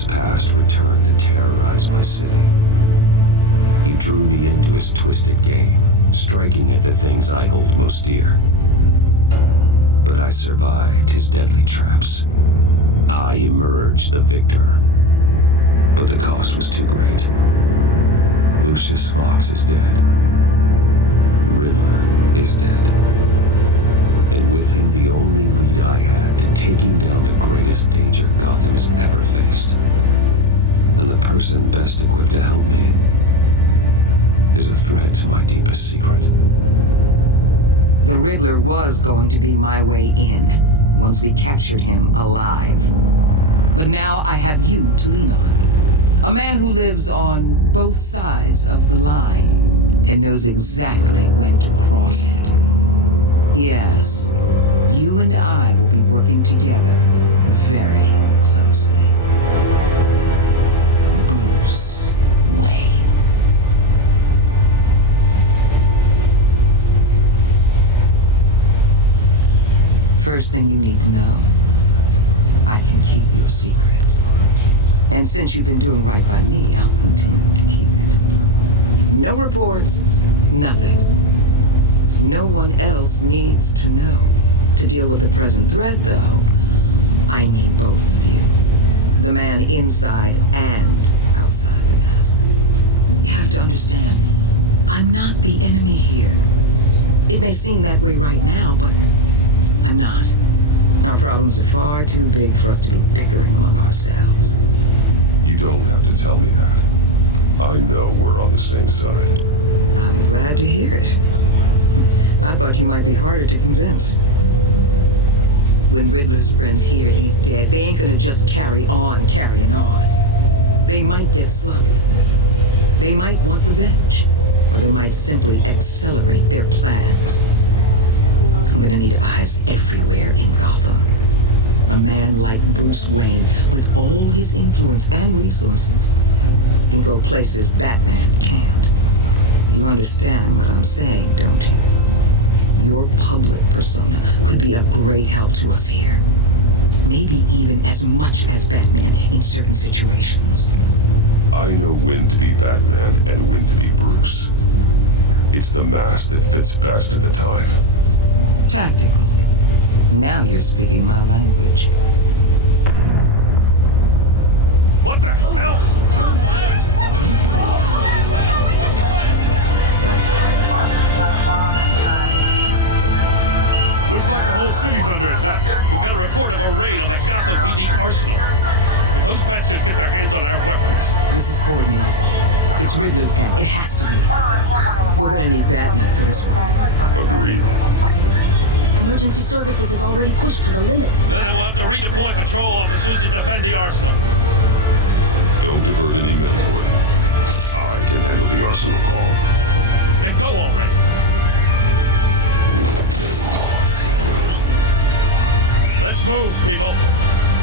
shadows past returned to terrorize my city. He drew me into his twisted game, striking at the things I hold most dear. But I survived his deadly traps. I emerged the victor. But the cost was too great. Lucius Fox is dead. Riddler is dead. And with him the only lead I had to taking down the greatest danger Gotham has ever faced. And the person best equipped to help me is a threat to my deepest secret. The Riddler was going to be my way in, once we captured him alive. But now I have you to lean on. A man who lives on both sides of the line and knows exactly when to cross it. Yes, you and I will be working together very closely. Bruce Wayne. First thing you need to know, I can keep your secret. And since you've been doing right by me, I'll continue to keep it. No reports, nothing. No one else needs to know. To deal with the present threat, though, I need both of you. The man inside and outside the mask. You have to understand, I'm not the enemy here. It may seem that way right now, but I'm not. Our problems are far too big for us to be bickering among ourselves. You don't have to tell me that. I know we're on the same side. I'm glad to hear it. I thought you might be harder to convince. When Riddler's friends hear he's dead, they ain't gonna just carry on carrying on. They might get sloppy. They might want revenge. Or they might simply accelerate their plans. I'm gonna need eyes everywhere in Gotham. A man like Bruce Wayne, with all his influence and resources, can go places Batman can't. You understand what I'm saying, don't you? Your public persona could be a great help to us here. Maybe even as much as Batman in certain situations. I know when to be Batman and when to be Bruce. It's the mask that fits best at the time. Tactical. Now you're speaking my language. What the hell? Looks like the whole city's under attack. We've got a report of a raid on the Gotham PD arsenal. If those bastards get their hands on our weapons... This is coordinated. It's Riddler's gang. It has to be. We're gonna need Batman for this one. Agreed. Emergency services is already pushed to the limit. Then I will have to redeploy patrol officers to defend the arsenal. Don't divert any middlemen. I can handle the arsenal call. Then go already. Let's move, people.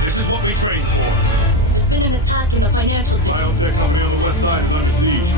This is what we trained for. There's been an attack in the financial district. Biotech company on the west side is under siege.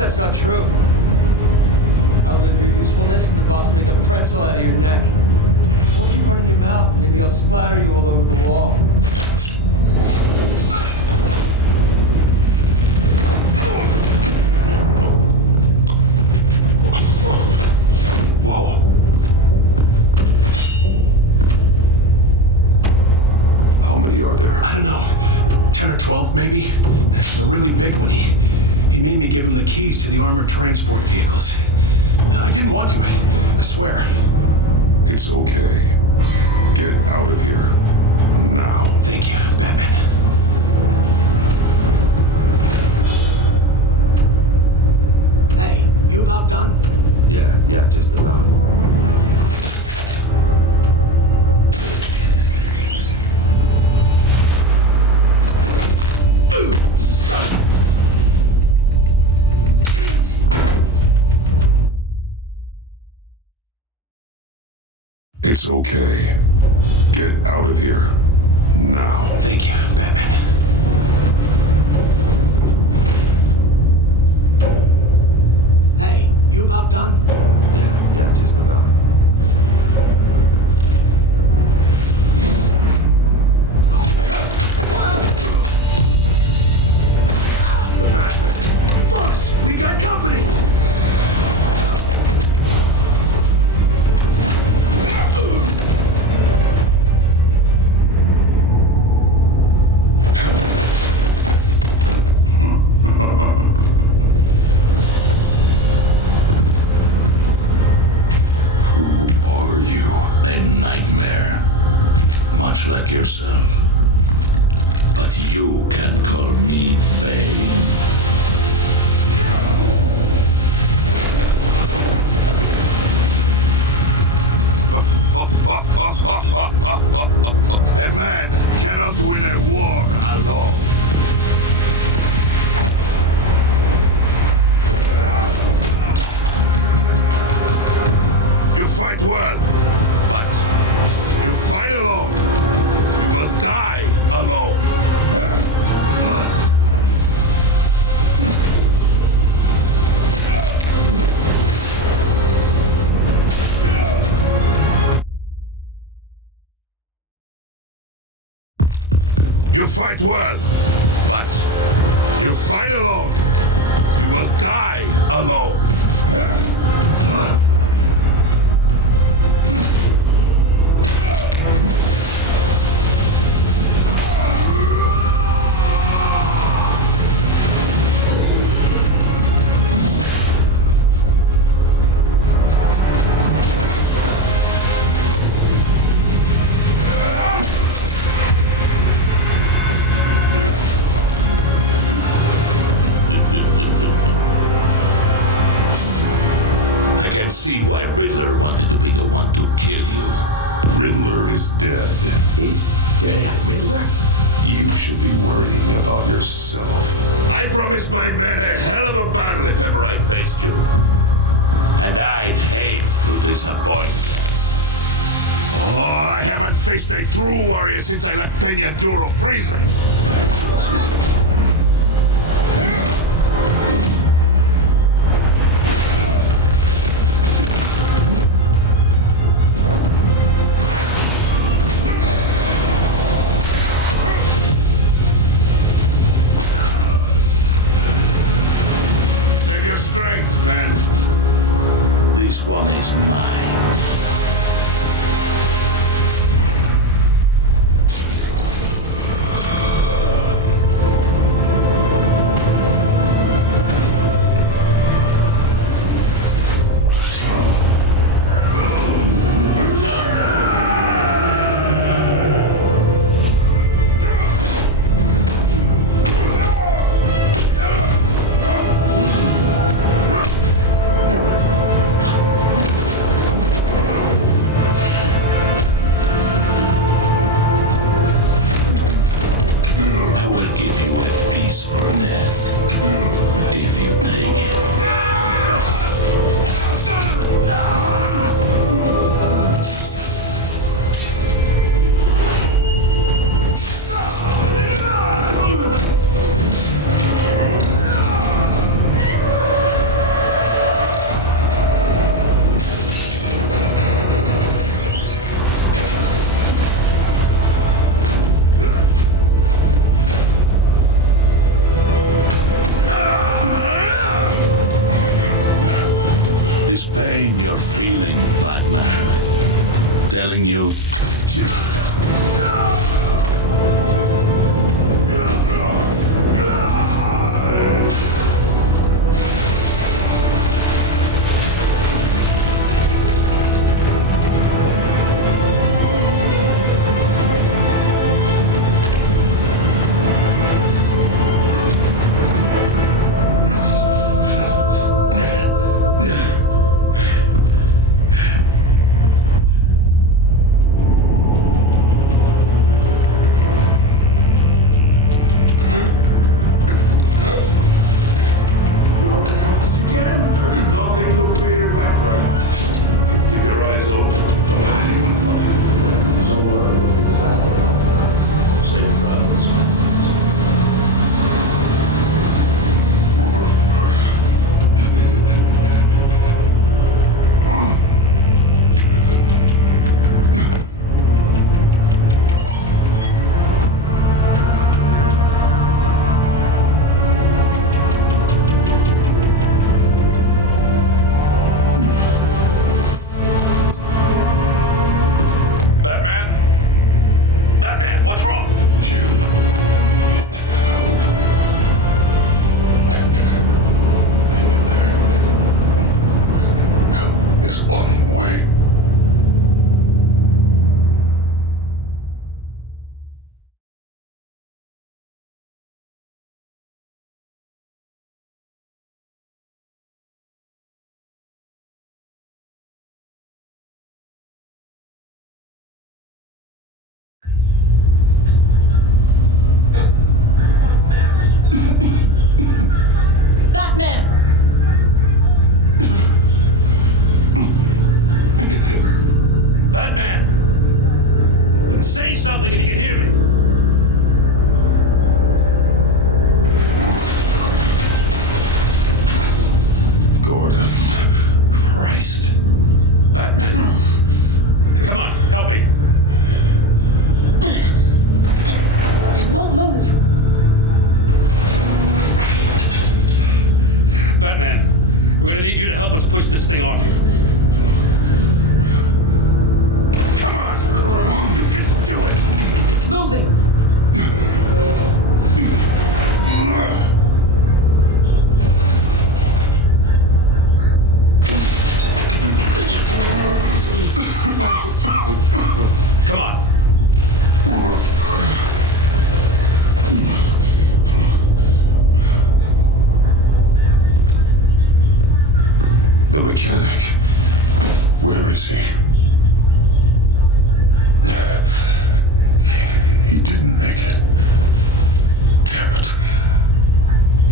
That's not true. I'll live your usefulness and the boss will make a pretzel out of your neck. Don't keep running your mouth and maybe I'll splatter you all over the wall. Whoa. How many are there? I don't know. 10 or 12? maybe? That's the really big one. He made me give him the keys to the armored transport vehicles. I didn't want to, I swear. It's okay. Get out of here. Now. Thank you, Batman. Hey, you about done? Yeah, just about. It's okay. Get out of here. Now. Thank you, Batman. Hey, you about done? Yeah, just about. Boss, we got company! Like yourself. But you can call me Bane. A man cannot win a war alone. You fight well, but you fight alone. You will die alone. You fight well, but you fight alone. You will die alone. See why Riddler wanted to be the one to kill you. Riddler is dead. He's dead, Riddler? You should be worrying about yourself. I promised my men a hell of a battle if ever I faced you. And I'd hate to disappoint. Oh, I haven't faced a true warrior since I left Peña Duro prison. This one is mine.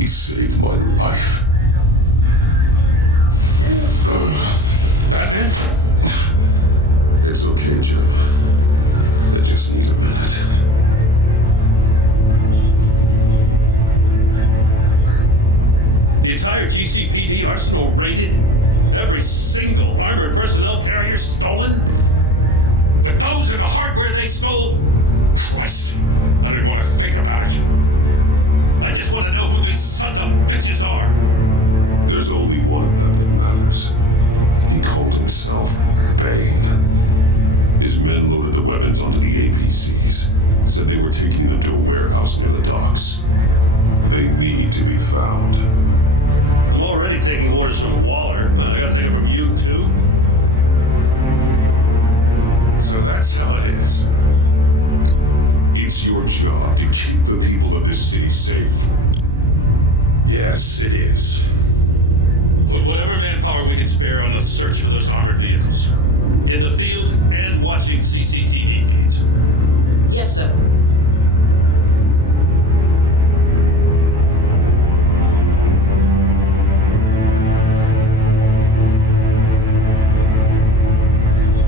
He saved my life. Batman? It's okay, Jim. I just need a minute. The entire GCPD arsenal raided? Every single armored personnel carrier stolen? With those and the hardware they stole? Christ, I don't even want to think about it. I just want to know who these sons of bitches are. There's only one of them that matters. He called himself Bane. His men loaded the weapons onto the APCs, said they were taking them to a warehouse near the docks. They need to be found. I'm already taking orders from Waller. I gotta take it from you, too. So that's how it is. It's your job to keep the people of this city safe. Yes, it is. Put whatever manpower we can spare on the search for those armored vehicles. In the field and watching CCTV feeds. Yes, sir.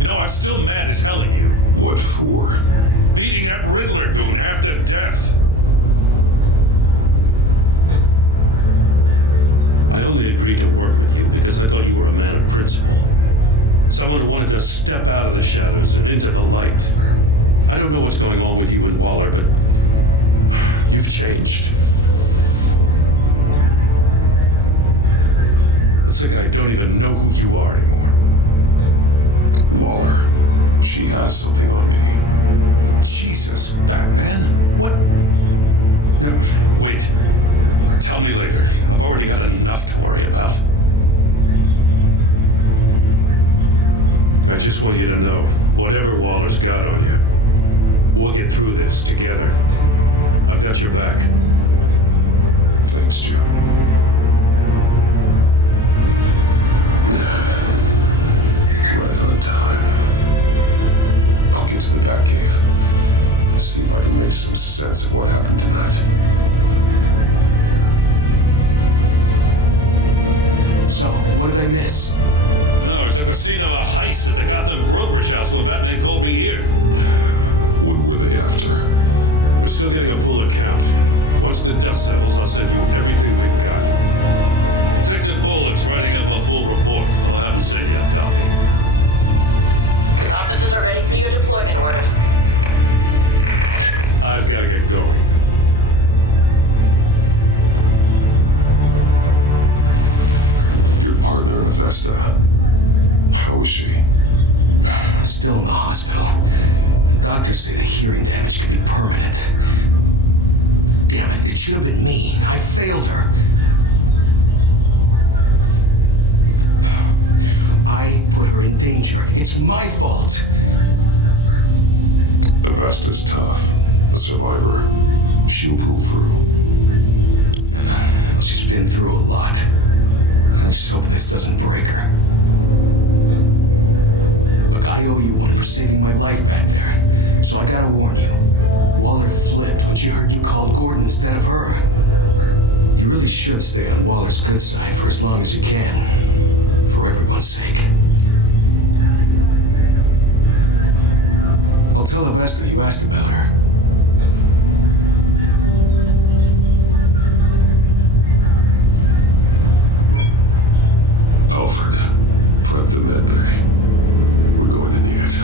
You know, I'm still mad as hell at you. What for? Beating that Riddler goon half to death. I only agreed to work with you because I thought you were a man of principle. Someone who wanted to step out of the shadows and into the light. I don't know what's going on with you and Waller, but you've changed. It's like I don't even know who you are anymore. Waller. She had something on me. Jesus, Batman? What? No, wait. Tell me later. I've already got enough to worry about. I just want you to know, whatever Waller's got on you, we'll get through this together. I've got your back. Thanks, Jim. Right on time. I'll get to the Batcave. See if I can make some sense of what happened tonight. So, what did I miss? No, I was at the scene of a heist at the Gotham brokerage house when Batman called me here. What were they after? We're still getting a full account. Once the dust settles, I'll send you everything we've got. Detective Bullock's writing up a full report. I'll have him send you a copy. Officers are ready for your deployment orders. I've got to get going. Your partner, Vesta. How is she? Still in the hospital. Doctors say the hearing damage could be permanent. Damn it, it should have been me. I failed her. I put her in danger. It's my fault. Vesta's tough. A survivor. She'll pull through. She's been through a lot. I just hope this doesn't break her. Look, I owe you one for saving my life back there. So I gotta warn you. Waller flipped when she heard you called Gordon instead of her. You really should stay on Waller's good side for as long as you can. For everyone's sake. I'll tell Avesta you asked about her. Alfred, prep the med bay. We're going to need it.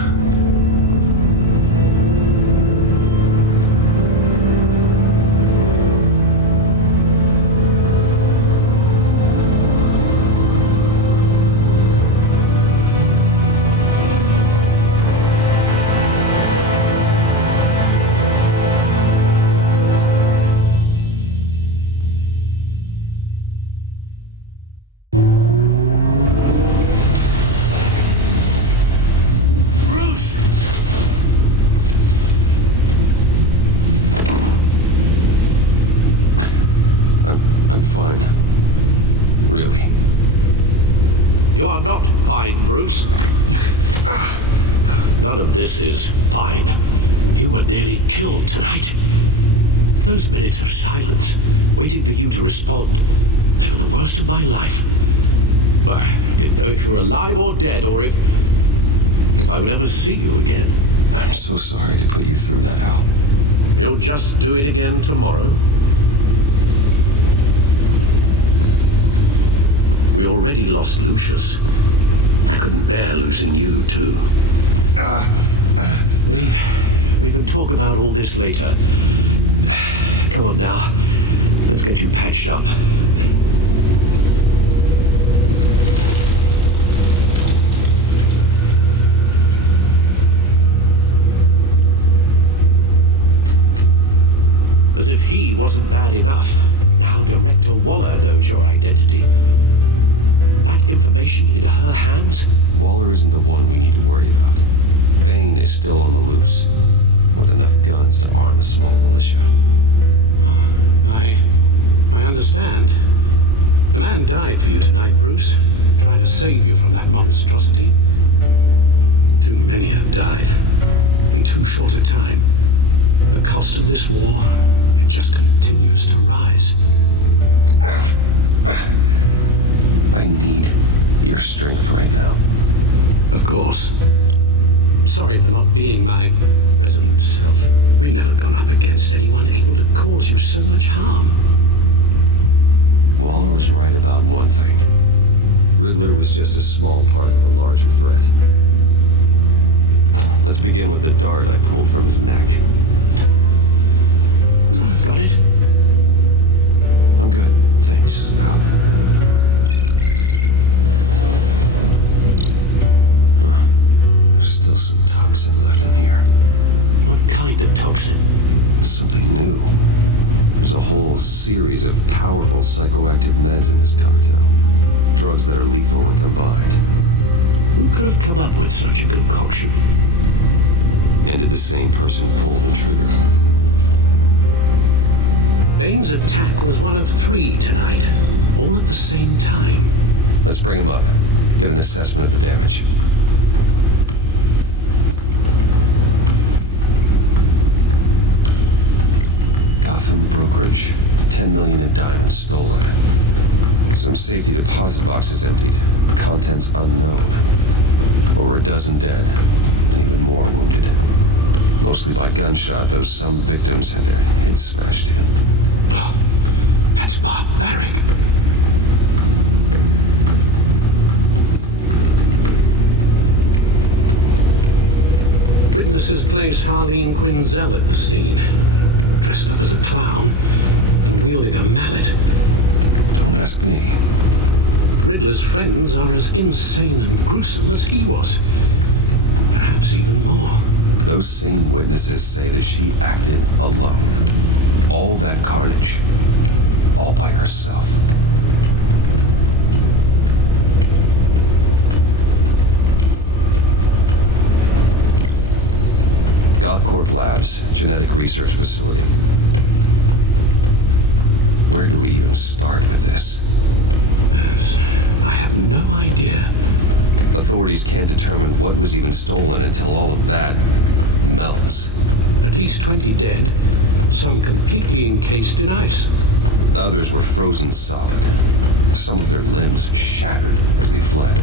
This is fine. You were nearly killed tonight. Those minutes of silence waiting for you to respond. They were the worst of my life. I didn't know if you were alive or dead, or if I would ever see you again. I'm so sorry to put you through that, Al. You'll just do it again tomorrow. We already lost Lucius. I couldn't bear losing you, too. We can talk about all this later. Come on now. Let's get you patched up. As if he wasn't bad enough, now Director Waller knows your identity. That information in her hands? Waller isn't the one we need to worry about. Bane is still on the loose, with enough guns to arm a small militia. I understand. The man died for you tonight, Bruce. Trying to save you from that monstrosity. Too many have died. In too short a time. The cost of this war, it just continues to rise. I need your strength right now. Of course. Sorry for not being my resolute self. We've never gone up against anyone able to cause you so much harm. Waller is right about one thing. Riddler was just a small part of a larger threat. Let's begin with the dart I pulled from his neck. Got it? I'm good, thanks. There's still some toxin left in here. What kind of toxin? Something new. There's a whole series of powerful psychoactive meds in this cocktail. Drugs that are lethal when combined. Who could have come up with such a concoction? And did the same person pull the trigger? Bane's attack was one of 3 tonight, all at the same time. Let's bring him up. Get an assessment of the damage. Gotham brokerage. 10 million in diamonds stolen. Some safety deposit boxes emptied. Contents unknown. Over a dozen dead, and even more wounded. Mostly by gunshot, though some victims had their heads smashed in. Oh, that's barbaric. Witnesses place Harleen Quinzel at the scene, dressed up as a clown and wielding a mallet. Don't ask me. Riddler's friends are as insane and gruesome as he was. Perhaps even more. Those same witnesses say that she acted alone. All that carnage. All by herself. GothCorp Labs, genetic research facility. Where do we even start with this? I have no idea. Authorities can't determine what was even stolen until all of that melts. At least 20 dead, some completely encased in ice. The others were frozen solid. Some of their limbs shattered as they fled.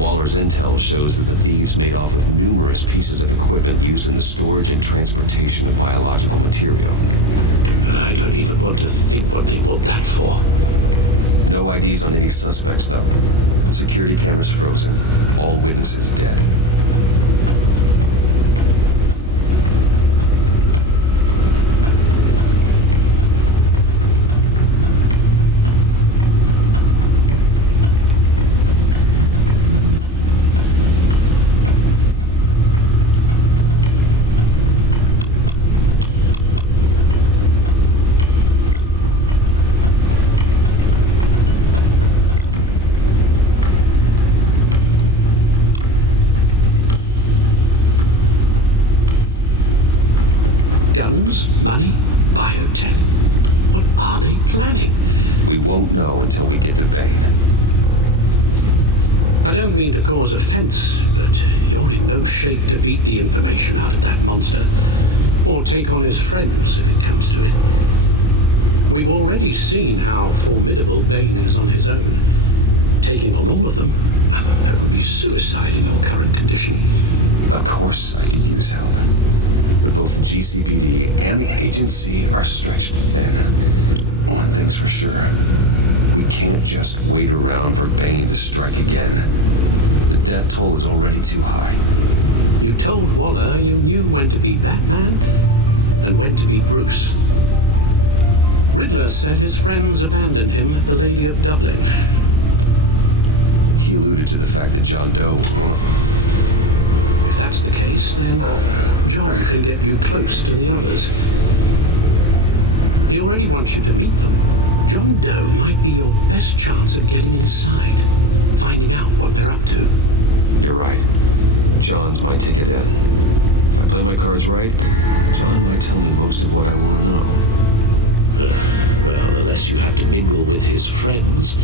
Waller's intel shows that the thieves made off with numerous pieces of equipment used in the storage and transportation of biological material. I don't even want to think what they want that for. No IDs on any suspects, though. Security cameras frozen. All witnesses dead. Offense, but you're in no shape to beat the information out of that monster. or take on his friends if it comes to it. We've already seen how formidable Bane is on his own. Taking on all of them, that would be suicide in your current condition. Of course I can use help. But both the GCPD and the agency are stretched thin. One thing's for sure. We can't just wait around for Bane to strike again. The death toll is already too high. You told Waller you knew when to be Batman and when to be Bruce. Riddler said his friends abandoned him at the Lady of Dublin. He alluded to the fact that John Doe was one of them. If that's the case, then John can get you close to the others. He already wants you to meet them. John Doe might be your best chance of getting inside, finding out what they're up to. You're right. John's my ticket in. If I play my cards right, John might tell me most of what I want to know. Well, the less you have to mingle with his friends,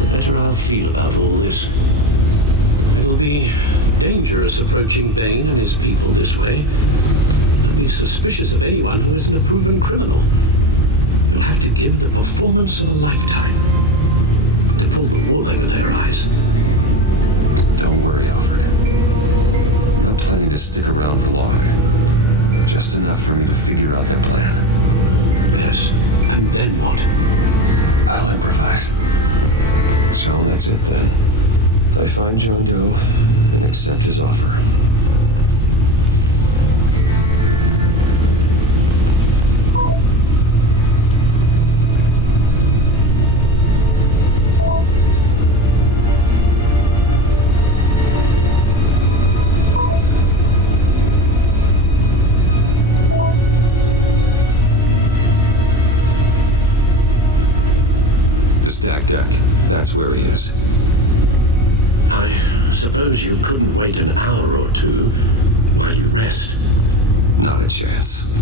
the better I'll feel about all this. It'll be dangerous approaching Bane and his people this way. I'll be suspicious of anyone who isn't a proven criminal. You'll have to give the performance of a lifetime to pull the wool over their eyes. Don't worry, Alfred. I'm planning to stick around for long. Just enough for me to figure out their plan. Yes, and then what? I'll improvise. So that's it then. I find John Doe and accept his offer. That's where he is. I suppose you couldn't wait an hour or two while you rest. Not a chance.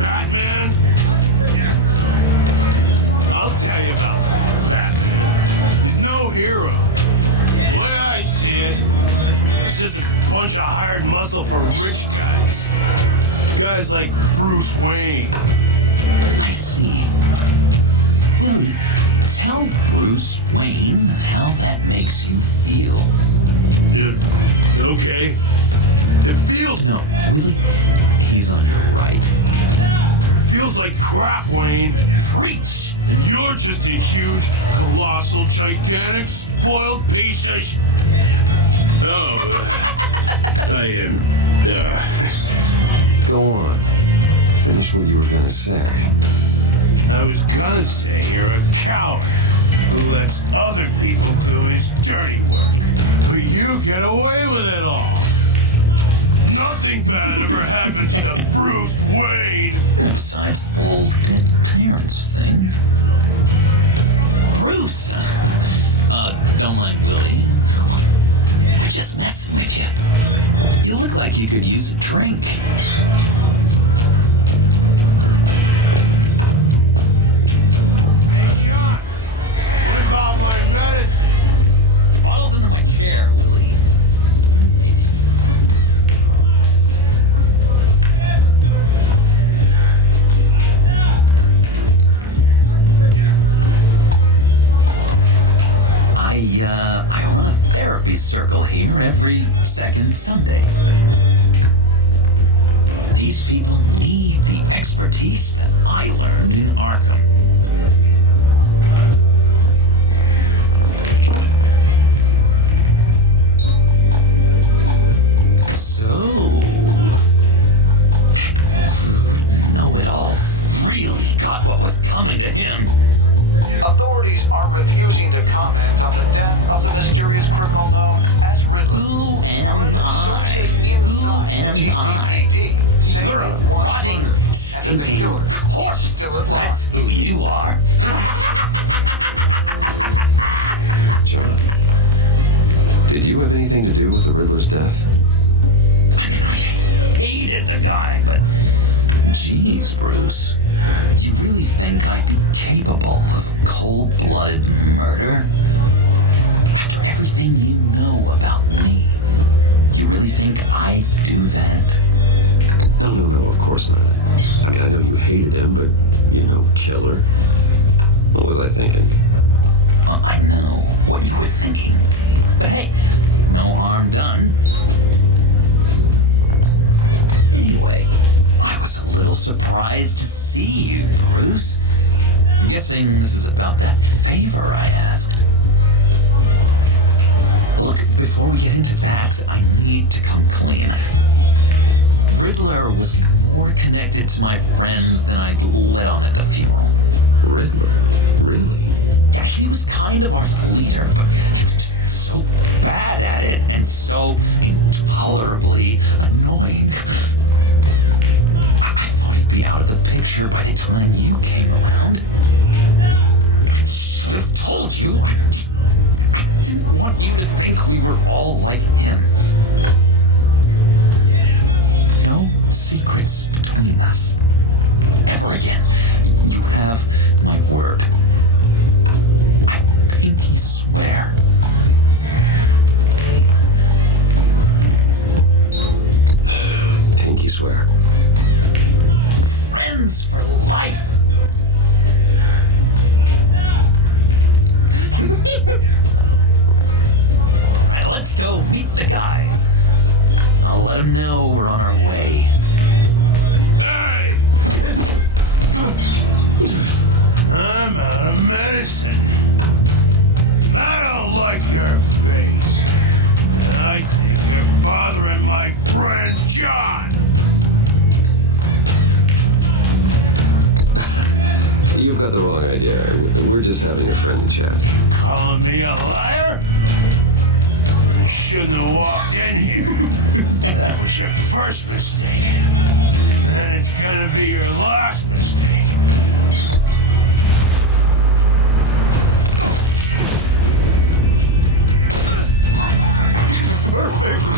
Batman? I'll tell you about hero. The way I see it, it's just a bunch of hired muscle for rich guys. Guys like Bruce Wayne. I see. Willie, tell Bruce Wayne how that makes you feel. Okay. It feels... No, Willie, he's on your right. Feels like crap, Wayne. Preach! And you're just a huge, colossal, gigantic, spoiled piece of I am... Go on. Finish what you were gonna say. I was gonna say you're a coward who lets other people do his dirty work. But you get away with it all. Nothing bad ever happens to Bruce Wayne. Besides the whole dead parents thing. Bruce! Don't mind Willie. We're just messing with you. You look like you could use a drink. Hey, John. What about my medicine? Bottle's under my chair, Willie. I run a therapy circle here every second Sunday. These people need the expertise that I learned in Arkham. So, know-it-all really got what was coming to him. Authorities are refusing to comment on the death of the mysterious criminal known as Riddler. Who am I? Who am I? You're a rotting, stinking corpse. That's who you are. John, did you have anything to do with the Riddler's death? I mean, I hated the guy, but Jeez, Bruce. You really think I'd be capable of cold-blooded murder? After everything you know about me, you really think I'd do that? No, of course not. I mean, I know you hated him, but, killer. What was I thinking? Well, I know what you were thinking. But hey, no harm done. Anyway, I was a little surprised to see you, Bruce. I'm guessing this is about that favor I asked. Look, before we get into that, I need to come clean. Riddler was more connected to my friends than I'd let on at the funeral. Riddler? Really? Yeah, he was kind of our leader, but he was just so bad at it and so intolerably annoying. I thought he'd be out of the picture by the time you came around. I should have told you. I didn't want you to think we were all like him. No secrets between us. Ever again. You have my word. I pinky swear. Pinky swear. Friends for life. Alright, let's go meet the guys. I'll let them know we're on our way. Hey! I'm out of medicine. I don't like your face. I think you're bothering my friend John. You've got the wrong idea. We're just having a friendly chat. Calling me a liar? You shouldn't have walked in here. That was your first mistake. And it's gonna be your last mistake. Perfect.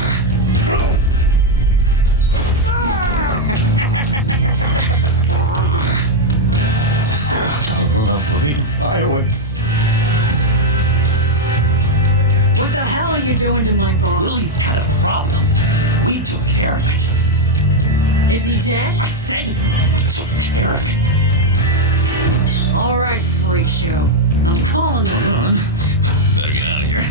Lovely violence. What the hell are you doing to my boss? Lily had a problem. We took care of it. Is he dead? I said we took care of it. All right, freak show. I'm calling the goons. Better get out of here.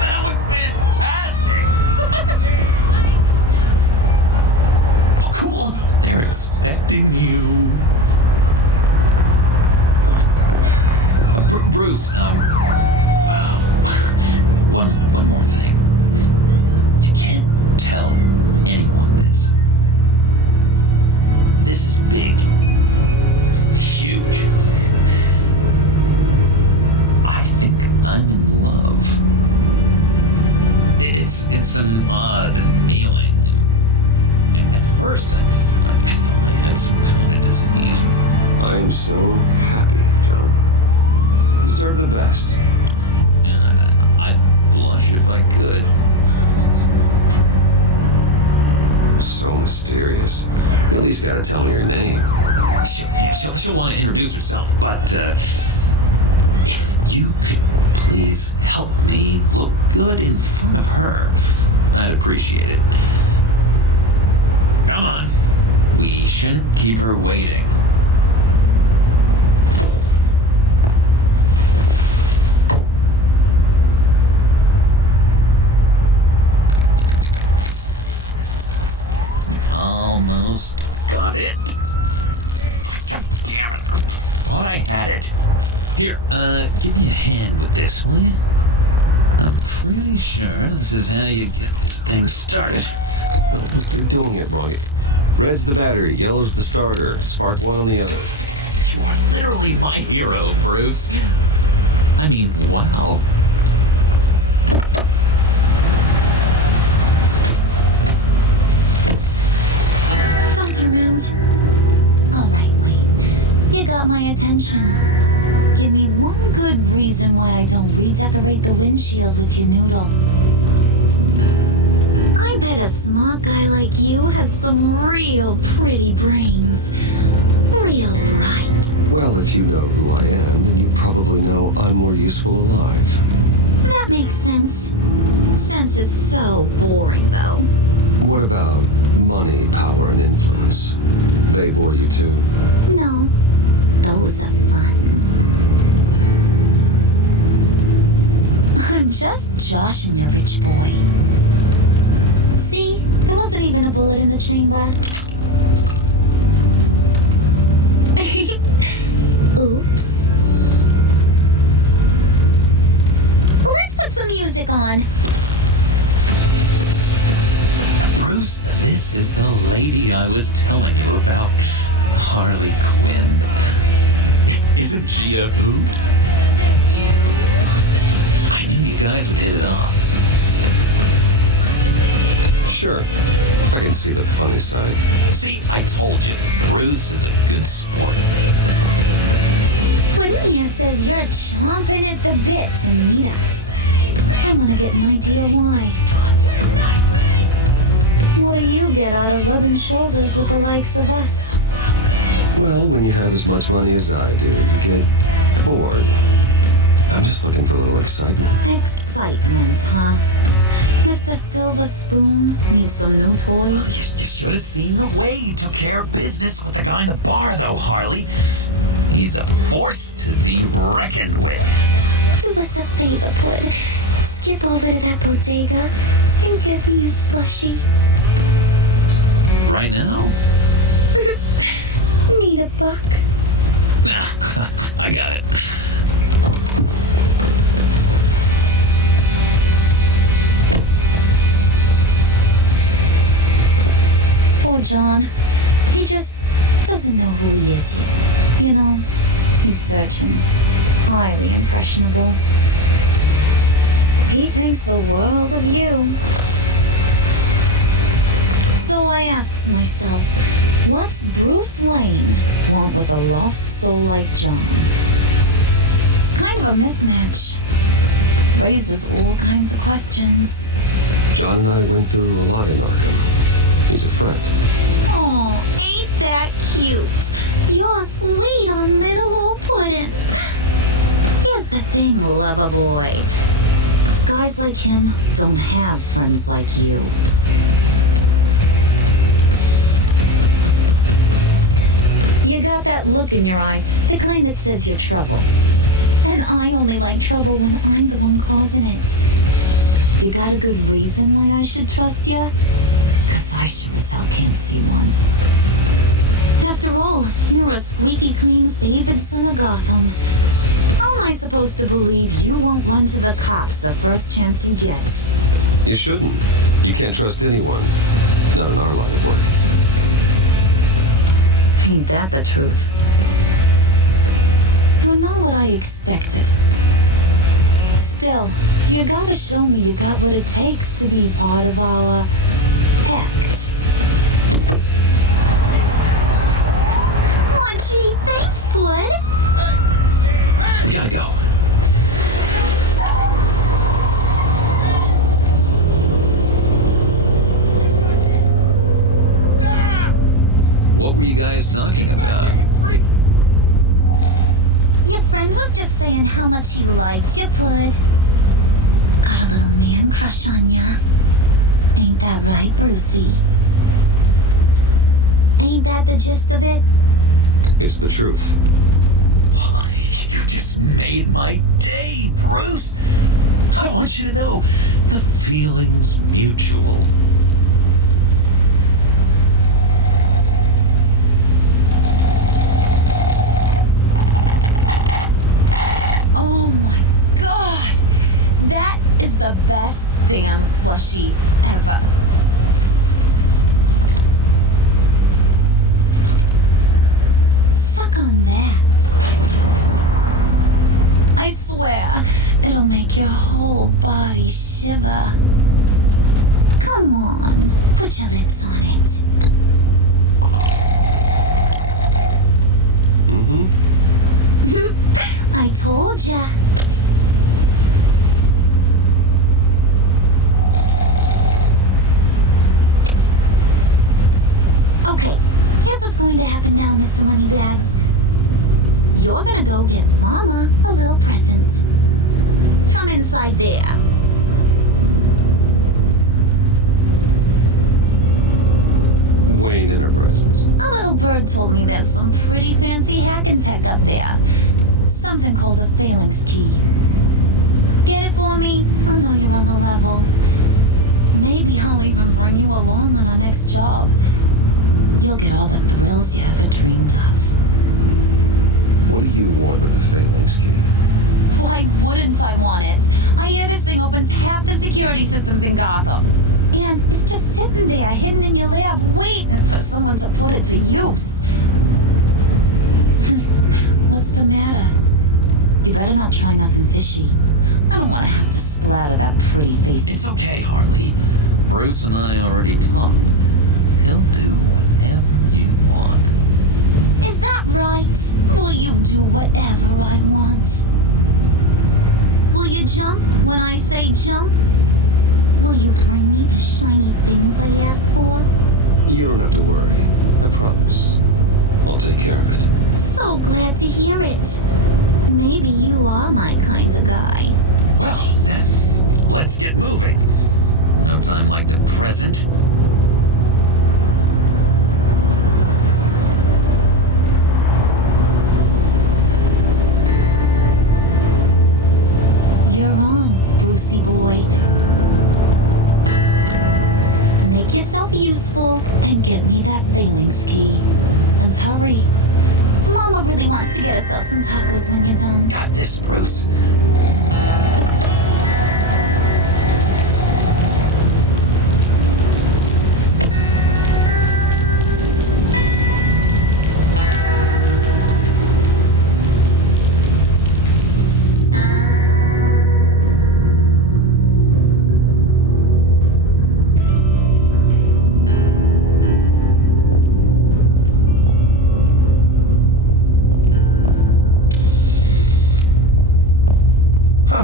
That was fantastic. Oh, cool. They're expecting you. Bruce, one more thing. You can't tell anyone this. This is big. Huge. I think I'm in love. It's an odd feeling. At first, I thought I had some kind of disease. I am so happy, John. You deserve the best. Yeah, I'd blush if I could. So mysterious. You at least gotta tell me your name. She'll want to introduce herself, but if you could please help me look good in front of her, I'd appreciate it. Come on. We shouldn't keep her waiting. Almost got it. Damn it. Thought I had it. Here, give me a hand with this, will you? I'm pretty sure this is how you get this thing started. No, you're doing it wrong. Red's the battery, yellow's the starter. Spark one on the other. You are literally my hero, Bruce. I mean, wow. Don't turn around. All right, wait. You got my attention. Give me one good reason why I don't read decorate the windshield with your noodle. I bet a smart guy like you has some real pretty brains. Real bright. Well, if you know who I am, then you probably know I'm more useful alive. That makes sense. Sense is so boring, though. What about money, power, and influence? They bore you too? No, those are fun. I'm just joshing you, rich boy. See, there wasn't even a bullet in the chamber. Oops. Let's put some music on. Bruce, this is the lady I was telling you about. Harley Quinn. Isn't she a hoot? I knew you guys would hit it off. Sure. I can see the funny side. See, I told you, Bruce is a good sport. Cornelia says you're chomping at the bit to meet us. I want to get an idea why. What do you get out of rubbing shoulders with the likes of us? Well, when you have as much money as I do, you get bored. I'm just looking for a little excitement. Excitement, huh? Mr. Silver Spoon needs some new toys. You should have seen the way he took care of business with the guy in the bar, though, Harley. He's a force to be reckoned with. Do us a favor, Pud. Skip over to that bodega and get me a slushie. Right now? Need a buck? Nah, I got it. Poor John. He just doesn't know who he is yet. You know, he's searching. Highly impressionable. He thinks the world of you. So I asks myself, what's Bruce Wayne want with a lost soul like John? It's kind of a mismatch. Raises all kinds of questions. John and I went through a lot in Arkham. He's a friend. Oh, ain't that cute? You're sweet on little old puddin'. Here's the thing, lover boy. Guys like him don't have friends like you. You got that look in your eye, the kind that says you're trouble. And I only like trouble when I'm the one causing it. You got a good reason why I should trust you? 'Cause I sure as hell can't see one. After all, you're a squeaky clean favored son of Gotham. How am I supposed to believe you won't run to the cops the first chance you get? You shouldn't. You can't trust anyone. Not in our line of work. Ain't that the truth? Well, not what I expected. Still, you gotta show me you got what it takes to be part of our Pact. Oh, gee, thanks, Bud. We gotta go. What were you guys talking about? Your friend was just saying how much he likes you, Bud. Got a little man crush on ya. Ain't that right, Brucey? Ain't that the gist of it? It's the truth. Oh, you just made my day, Bruce. I want you to know the feeling's mutual. Oh my god! That is the best damn slushie ever. Suck on that. I swear, it'll make your whole body shiver. Come on, put your lips on it. Mm-hmm. I told ya. told me there's some pretty fancy hacking tech up there. Something called a phalanx key. Get it for me? I know you're on the level. Maybe I'll even bring you along on our next job. You'll get all the thrills you ever dreamed of. What do you want with the phalanx key? Why wouldn't I want it? I hear this thing opens half the security systems in Gotham. And it's just sitting there, hidden in your lab, waiting for someone to put it to use. What's the matter? You better not try nothing fishy. I don't want to have to splatter that pretty face. It's okay, Harley. Bruce and I already talked. He'll do whatever you want. Is that right? Will you do whatever I want? Will you jump when I say jump? Will you bring me the shiny things I ask for? You don't have to worry. I promise. I'll take care of it. So glad to hear it. Maybe you are my kind of guy. Well, then, let's get moving. No time like the present. You're on, Brucey boy. Make yourself useful and get me that phalanx key. And hurry. Mama really wants to get herself some tacos when you're done. Got this, Bruce.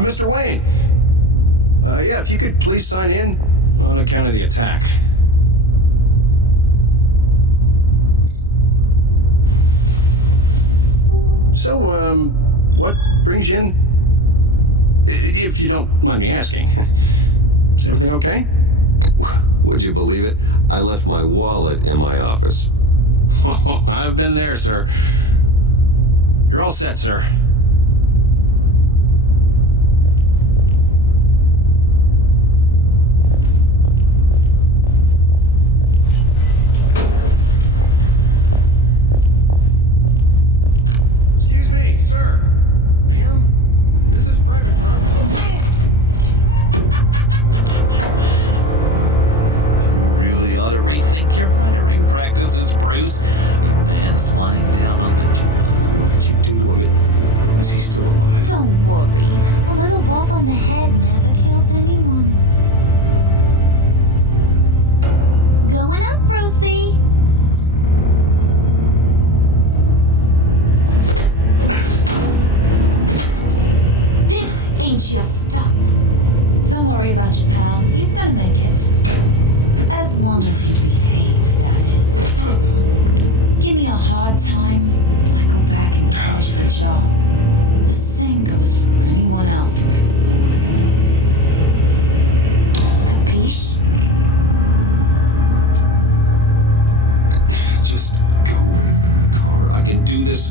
Mr. Wayne. Yeah, if you could please sign in on account of the attack. So, what brings you in? If you don't mind me asking. Is everything okay? Would you believe it? I left my wallet in my office. Oh, I've been there, sir. You're all set, sir.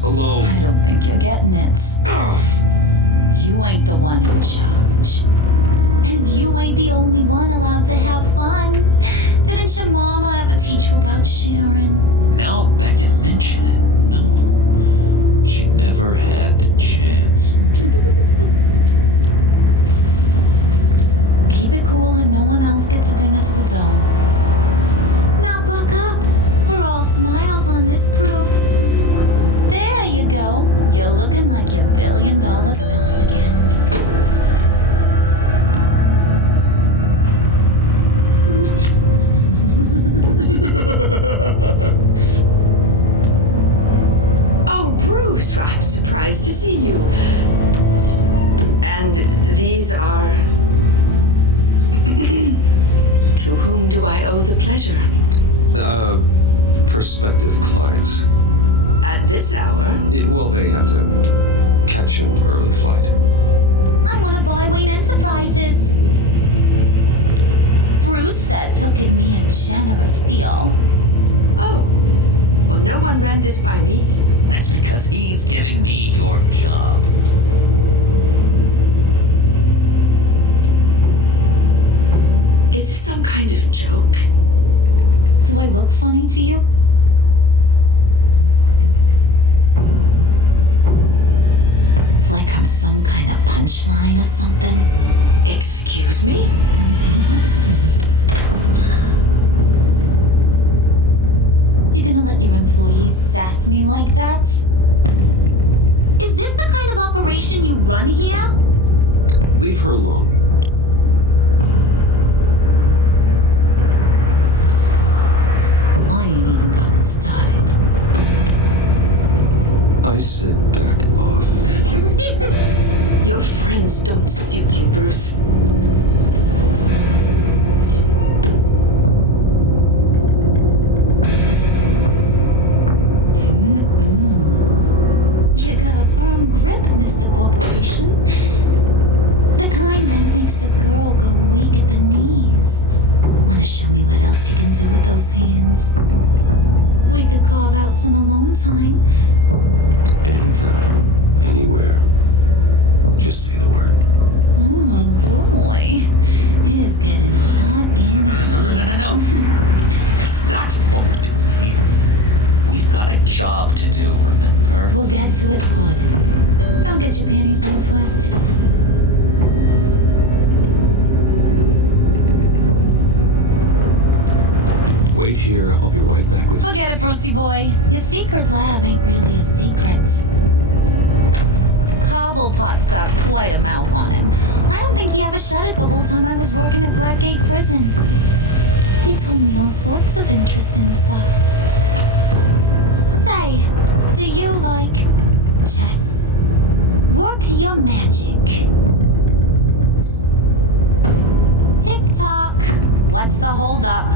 Alone. I don't think you're getting it. You ain't the one in charge. And you ain't the only one allowed to have fun. Didn't your mama ever teach you about sharing? Now that you mention it, no. She never had the chance. Keep it cool and no one else gets a dinner to the dome. Now buck up. We're all smiles on this crew. There you go. You're looking like your $1 billion self again. Oh, Bruce, I'm surprised to see you. And these are... To whom do I owe the pleasure? Prospective clients. At this hour? Well, they have to catch an early flight. I want to buy Wayne Enterprises. Bruce says he'll give me a generous deal. Oh, well, no one ran this funny to you? It's like I'm some kind of punchline or something. Excuse me? You're gonna let your employees sass me like that? Is this the kind of operation you run here? Leave her alone. I ain't even gotten started. I said back off. Your friends don't suit you, Bruce. You got a firm grip, Mr. Corporation. The kind that makes a girl go weak at the knees. Wanna show me what else you can do with those hands? We could carve out some alone time. Anytime, anywhere. Just say the word. Boy. It is getting hot in here. No. That's not what we're doing here. We've got a job to do, remember? We'll get to it, Wood. Don't get your panties in a twist. Wait here, I'll be right back with... Forget it, Brucey boy. Your secret lab ain't really a secret. Cobblepot's got quite a mouth on him. I don't think he ever shut it the whole time I was working at Blackgate Prison. He told me all sorts of interesting stuff. Say, do you like chess? Work your magic. Tick-tock. What's the holdup?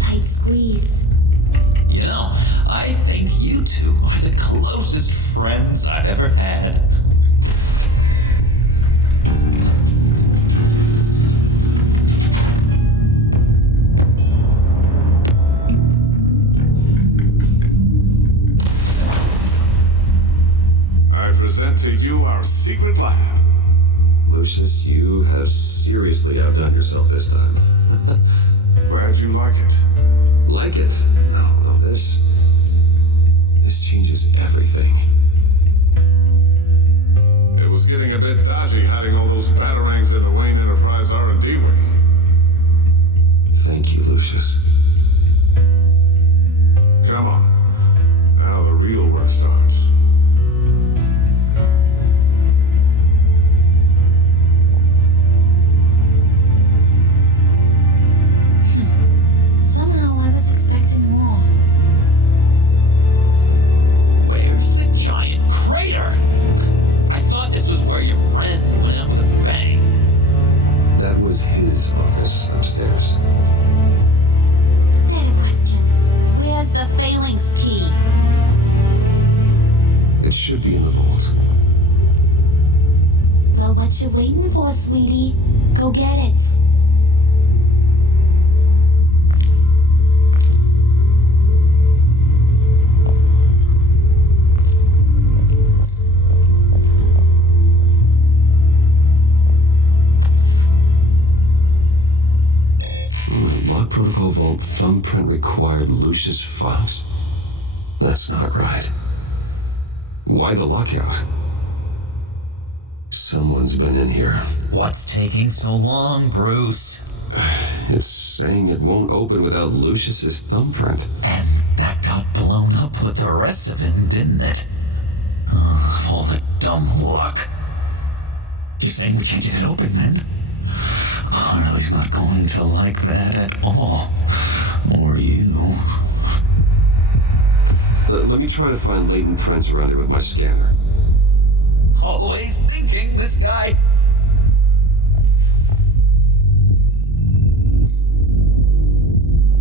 Tight squeeze. You know, I think you two are the closest friends I've ever had. I present to you our secret lab. Lucius, you have seriously outdone yourself this time. Glad you like it. Like it? No, this changes everything. It was getting a bit dodgy hiding all those batarangs in the Wayne Enterprise R&D wing. Thank you, Lucius. Come on. Now the real work starts. Somehow I was expecting more. Where's the giant crater? I thought this was where your friend went out with a bang. That was his office upstairs. Better question. Where's the phalanx key? It should be in the vault. Well, what you waiting for, sweetie? Go get it. Lock protocol vault thumbprint required Lucius Fox. That's not right. Why the lockout? Someone's been in here. What's taking so long, Bruce? It's saying it won't open without Lucius's thumbprint. And that got blown up with the rest of him, didn't it? Oh, all the dumb luck. You're saying we can't get it open, then? Harley's not going to like that at all. Or you. Let me try to find latent prints around here with my scanner. Always thinking, this guy.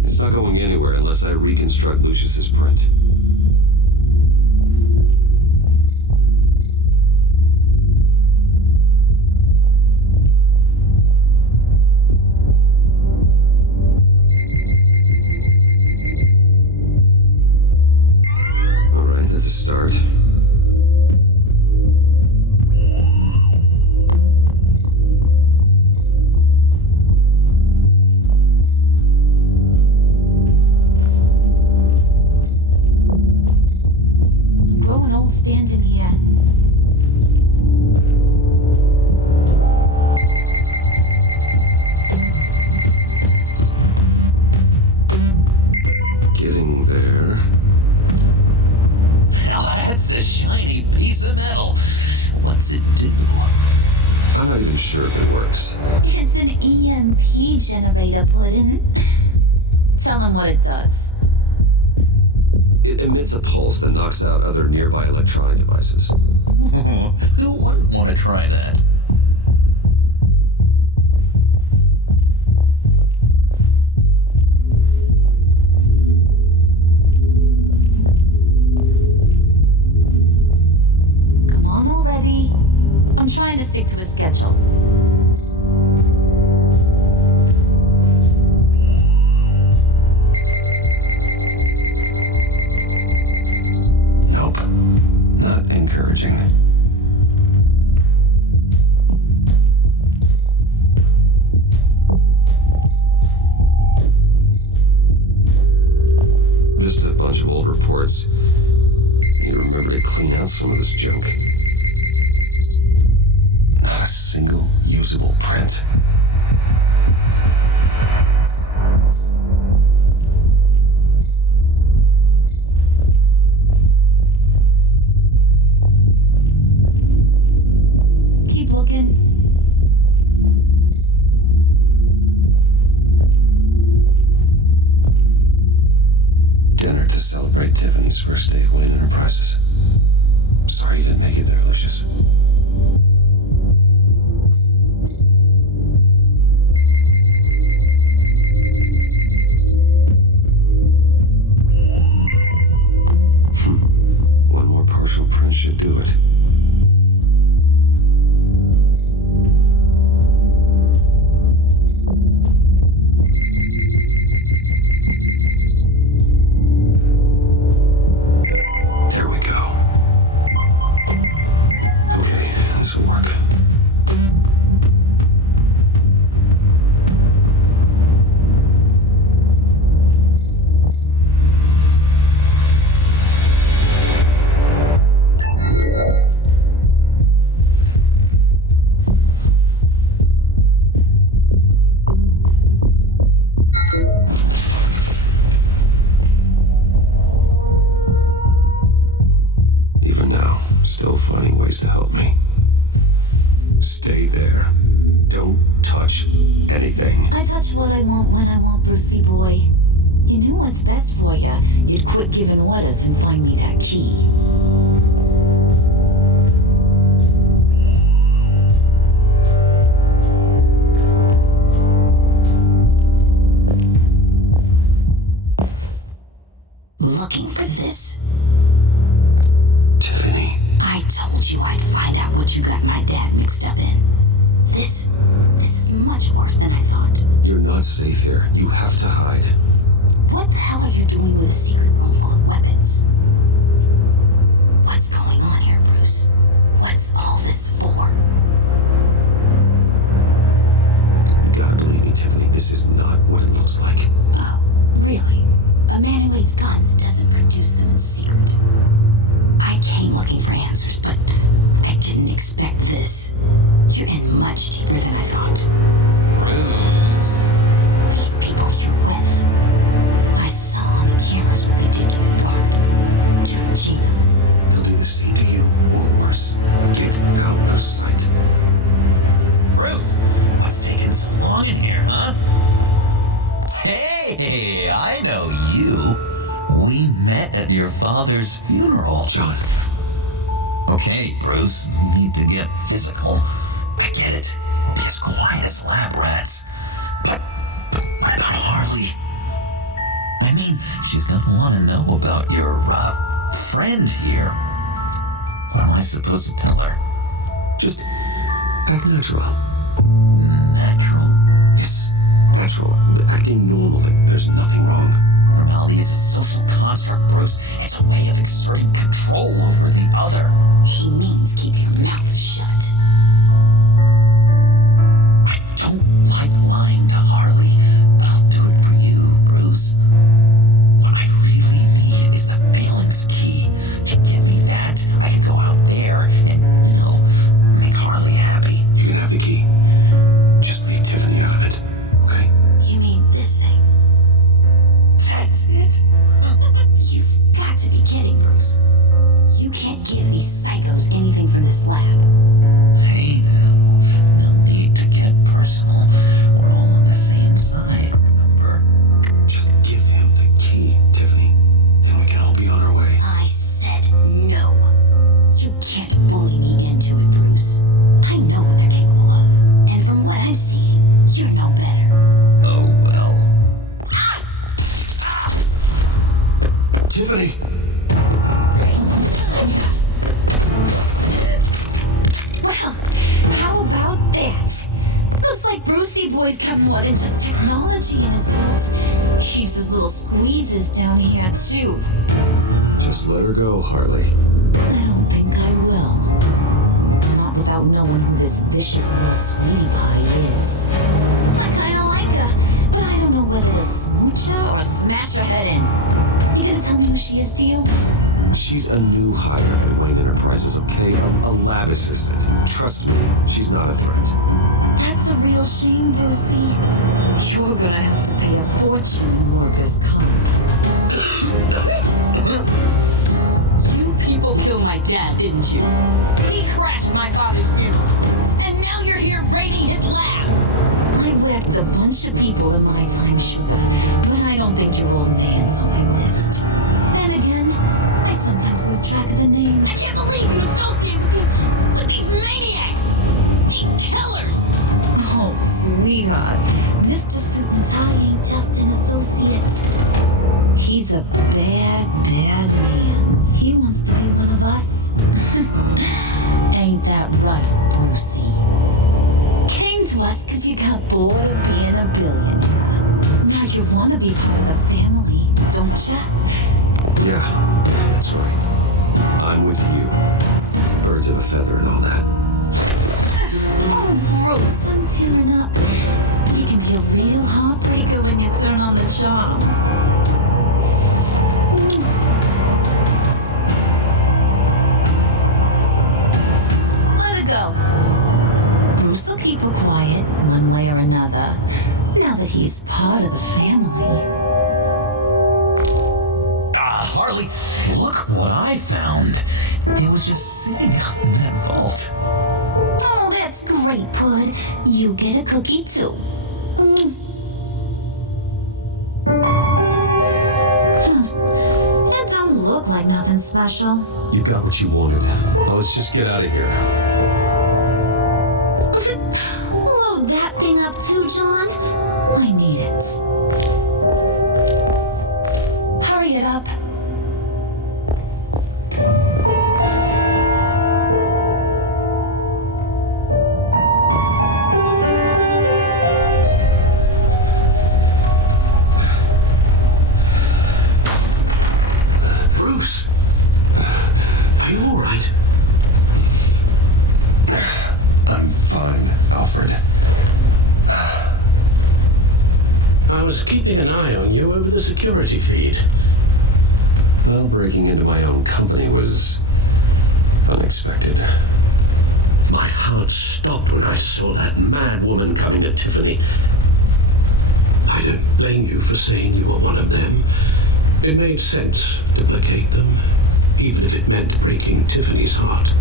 It's not going anywhere unless I reconstruct Lucius's print. piece of metal. What's it do? I'm not even sure if it works. It's an EMP generator, Puddin'. Tell them what it does. It emits a pulse that knocks out other nearby electronic devices. Who wouldn't want to try that? Come on already. I'm trying to stick to a schedule. Nope. Not encouraging. Just a bunch of old reports. You remember to clean out some of this junk. Not a single usable print. Keep looking. Dinner to celebrate Tiffany's first day at Wayne Enterprises. Sorry you didn't make it there, Lucius. One more partial print should do it. There we go. Okay, this will work. Even now, still finding ways to help me. Stay there. Don't touch anything. I touch what I want when I want, Brucey boy. You knew what's best for you. You'd quit giving orders and find me that key. Looking for this. Tiffany. I told you I'd find out what you got my dad mixed up in. This is much worse than I thought. You're not safe here. You have to hide. What the hell are you doing with a secret room full of weapons? What's going on here, Bruce? What's all this for? You gotta believe me, Tiffany. This is not what it looks like. Oh, really? A man who hates guns doesn't produce them in secret. I came looking for answers, but I didn't expect this. You're in much deeper than I thought. Bruce. These people you're with. I saw on the cameras what they did to your guard, to Regina. They'll do the same to you, or worse. Get out of sight. Bruce, what's taking so long in here, huh? Hey, I know you. We met at your father's funeral. John. Okay, Bruce, you need to get physical. I get it. Be as quiet as lab rats. But what about Harley? I mean, she's gonna want to know about your, friend here. What am I supposed to tell her? Just act natural. Natural? Yes, natural. Acting normally. There's nothing wrong. Normality is a social construct, Bruce. It's a way of exerting control over the other. He means keep your mouth shut. I don't like lying to Harley, but I'll do it for you, Bruce. What I really need is the phalanx key. You give me that, I can go out there and, make Harley happy. You can have the key. Just leave Tiffany out of it, okay? You mean this thing? That's it? You've got to be kidding, Bruce. You can't give these psychos anything from this lab. Hey now, no need to get personal. We're all on the same side, remember? Just give him the key, Tiffany. Then we can all be on our way. I said no. You can't bully me into it, Bruce. I know what they're capable of. And from what I've seen, you're no better. Oh well. Tiffany! Well, how about that? Looks like Brucey Boy's got more than just technology in his vault. Keeps his little squeezes down here, too. Just let her go, Harley. I don't think I will. Not without knowing who this vicious little sweetie pie is. I kinda like her, but I don't know whether to smooch her or smash her head in. You gonna tell me who she is to you? She's a new hire at Wayne Enterprises, okay? A lab assistant. Trust me, she's not a threat. That's a real shame, Brucey. You're gonna have to pay a fortune in workers' comp. You people killed my dad, didn't you? He crashed my father's funeral. And now you're here raiding his lab. I whacked a bunch of people in my time, Sugar, but I don't think your old man's on my list. Then again, I sometimes lose track of the names. I can't believe you associate with these maniacs! These killers! Oh, sweetheart, Mr. Suit and Tie ain't just an associate. He's a bad, bad man. He wants to be one of us. Ain't that right, Brucey? Came to us because you got bored of being a billionaire. Now you want to be part of the family, don't ya? Yeah, that's right. I'm with you. Birds of a feather and all that. Oh, Bruce, I'm tearing up. You can be a real heartbreaker when you turn on the charm. Let it go. Bruce will keep her quiet one way or another, now that he's part of the family. Harley, look what I found. It was just sitting out in that vault. Oh, that's great, Pud. You get a cookie, too. It don't look like nothing special. You got what you wanted. Now let's just get out of here. Load that thing up, too, John. I need it. Hurry it up. Bruce, are you all right? I'm fine, Alfred. I was keeping an eye on you over the security feed. Well, breaking into my own company was unexpected. My heart stopped when I saw that mad woman coming at Tiffany. I don't blame you for saying you were one of them. It made sense to placate them, even if it meant breaking Tiffany's heart.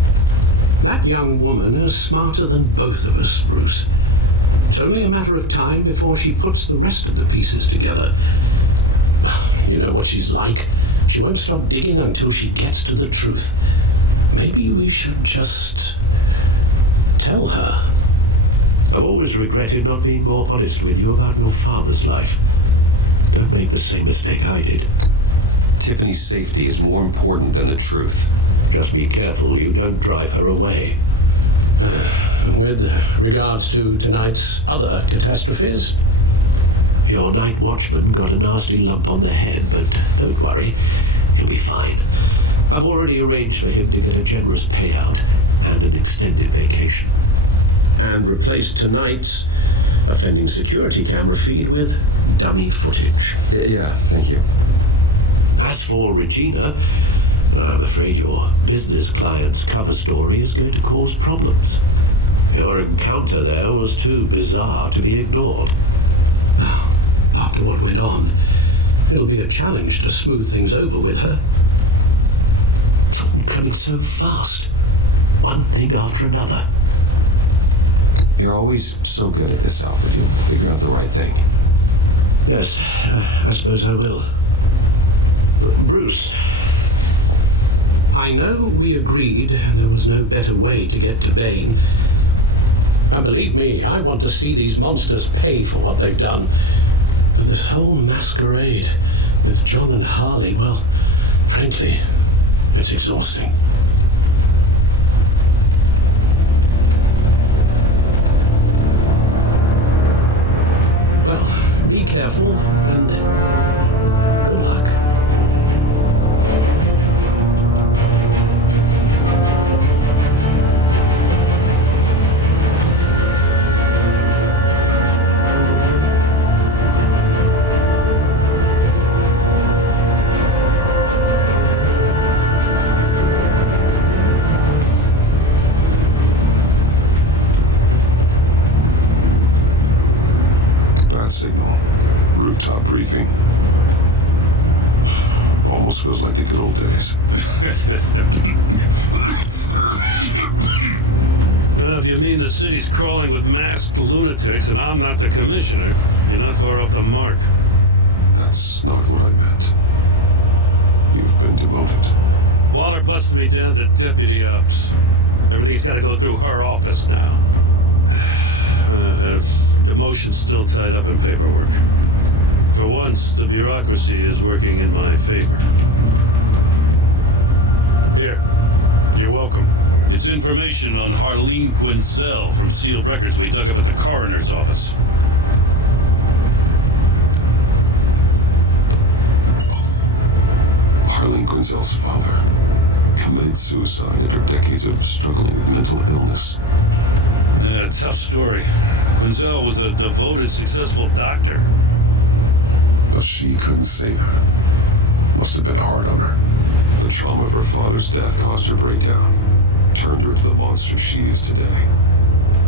That young woman is smarter than both of us, Bruce. It's only a matter of time before she puts the rest of the pieces together. You know what she's like. She won't stop digging until she gets to the truth. Maybe we should just tell her. I've always regretted not being more honest with you about your father's life. Don't make the same mistake I did. Tiffany's safety is more important than the truth. Just be careful you don't drive her away. With regards to tonight's other catastrophes, your night watchman got a nasty lump on the head, but don't worry, he'll be fine. I've already arranged for him to get a generous payout and an extended vacation. And replaced tonight's offending security camera feed with dummy footage. Yeah, thank you. As for Regina, I'm afraid your business client's cover story is going to cause problems. Your encounter there was too bizarre to be ignored. Now, after what went on, it'll be a challenge to smooth things over with her. coming so fast. One thing after another. You're always so good at this, Alfred. You'll figure out the right thing. Yes, I suppose I will. Bruce, I know we agreed there was no better way to get to Bane. And believe me, I want to see these monsters pay for what they've done. But this whole masquerade with John and Harley, well, frankly, it's exhausting. Well, be careful and good luck. Signal. Rooftop briefing. Almost feels like the good old days. If you mean the city's crawling with masked lunatics and I'm not the commissioner, you're not far off the mark. That's not what I meant. You've been demoted. Waller busted me down to deputy ops. Everything's got to go through her office now. Demotion's still tied up in paperwork. For once, the bureaucracy is working in my favor. Here, you're welcome. It's information on Harleen Quinzel from sealed records we dug up at the coroner's office. Harleen Quinzel's father committed suicide after decades of struggling with mental illness. Yeah, tough story. Quinzel was a devoted, successful doctor. But she couldn't save her. Must have been hard on her. The trauma of her father's death caused her breakdown. Turned her into the monster she is today.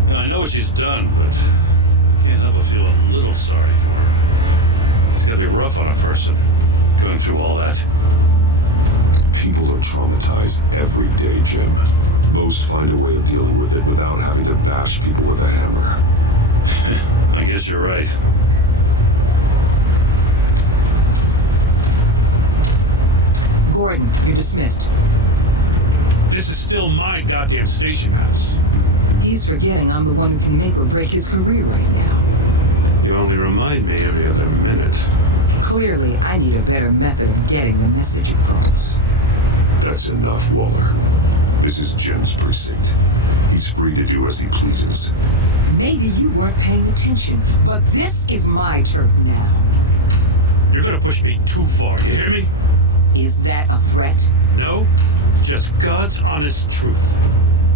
Now, I know what she's done, but I can't help but feel a little sorry for her. It's gotta be rough on a person, going through all that. People are traumatized every day, Jim. Most find a way of dealing with it without having to bash people with a hammer. I guess you're right. Gordon, you're dismissed. This is still my goddamn station house. He's forgetting I'm the one who can make or break his career right now. You only remind me every other minute. Clearly, I need a better method of getting the message across. That's enough, Waller. This is Jim's precinct. He's free to do as he pleases. Maybe you weren't paying attention, but this is my turf now. You're gonna push me too far, you hear me? Is that a threat? No, just God's honest truth.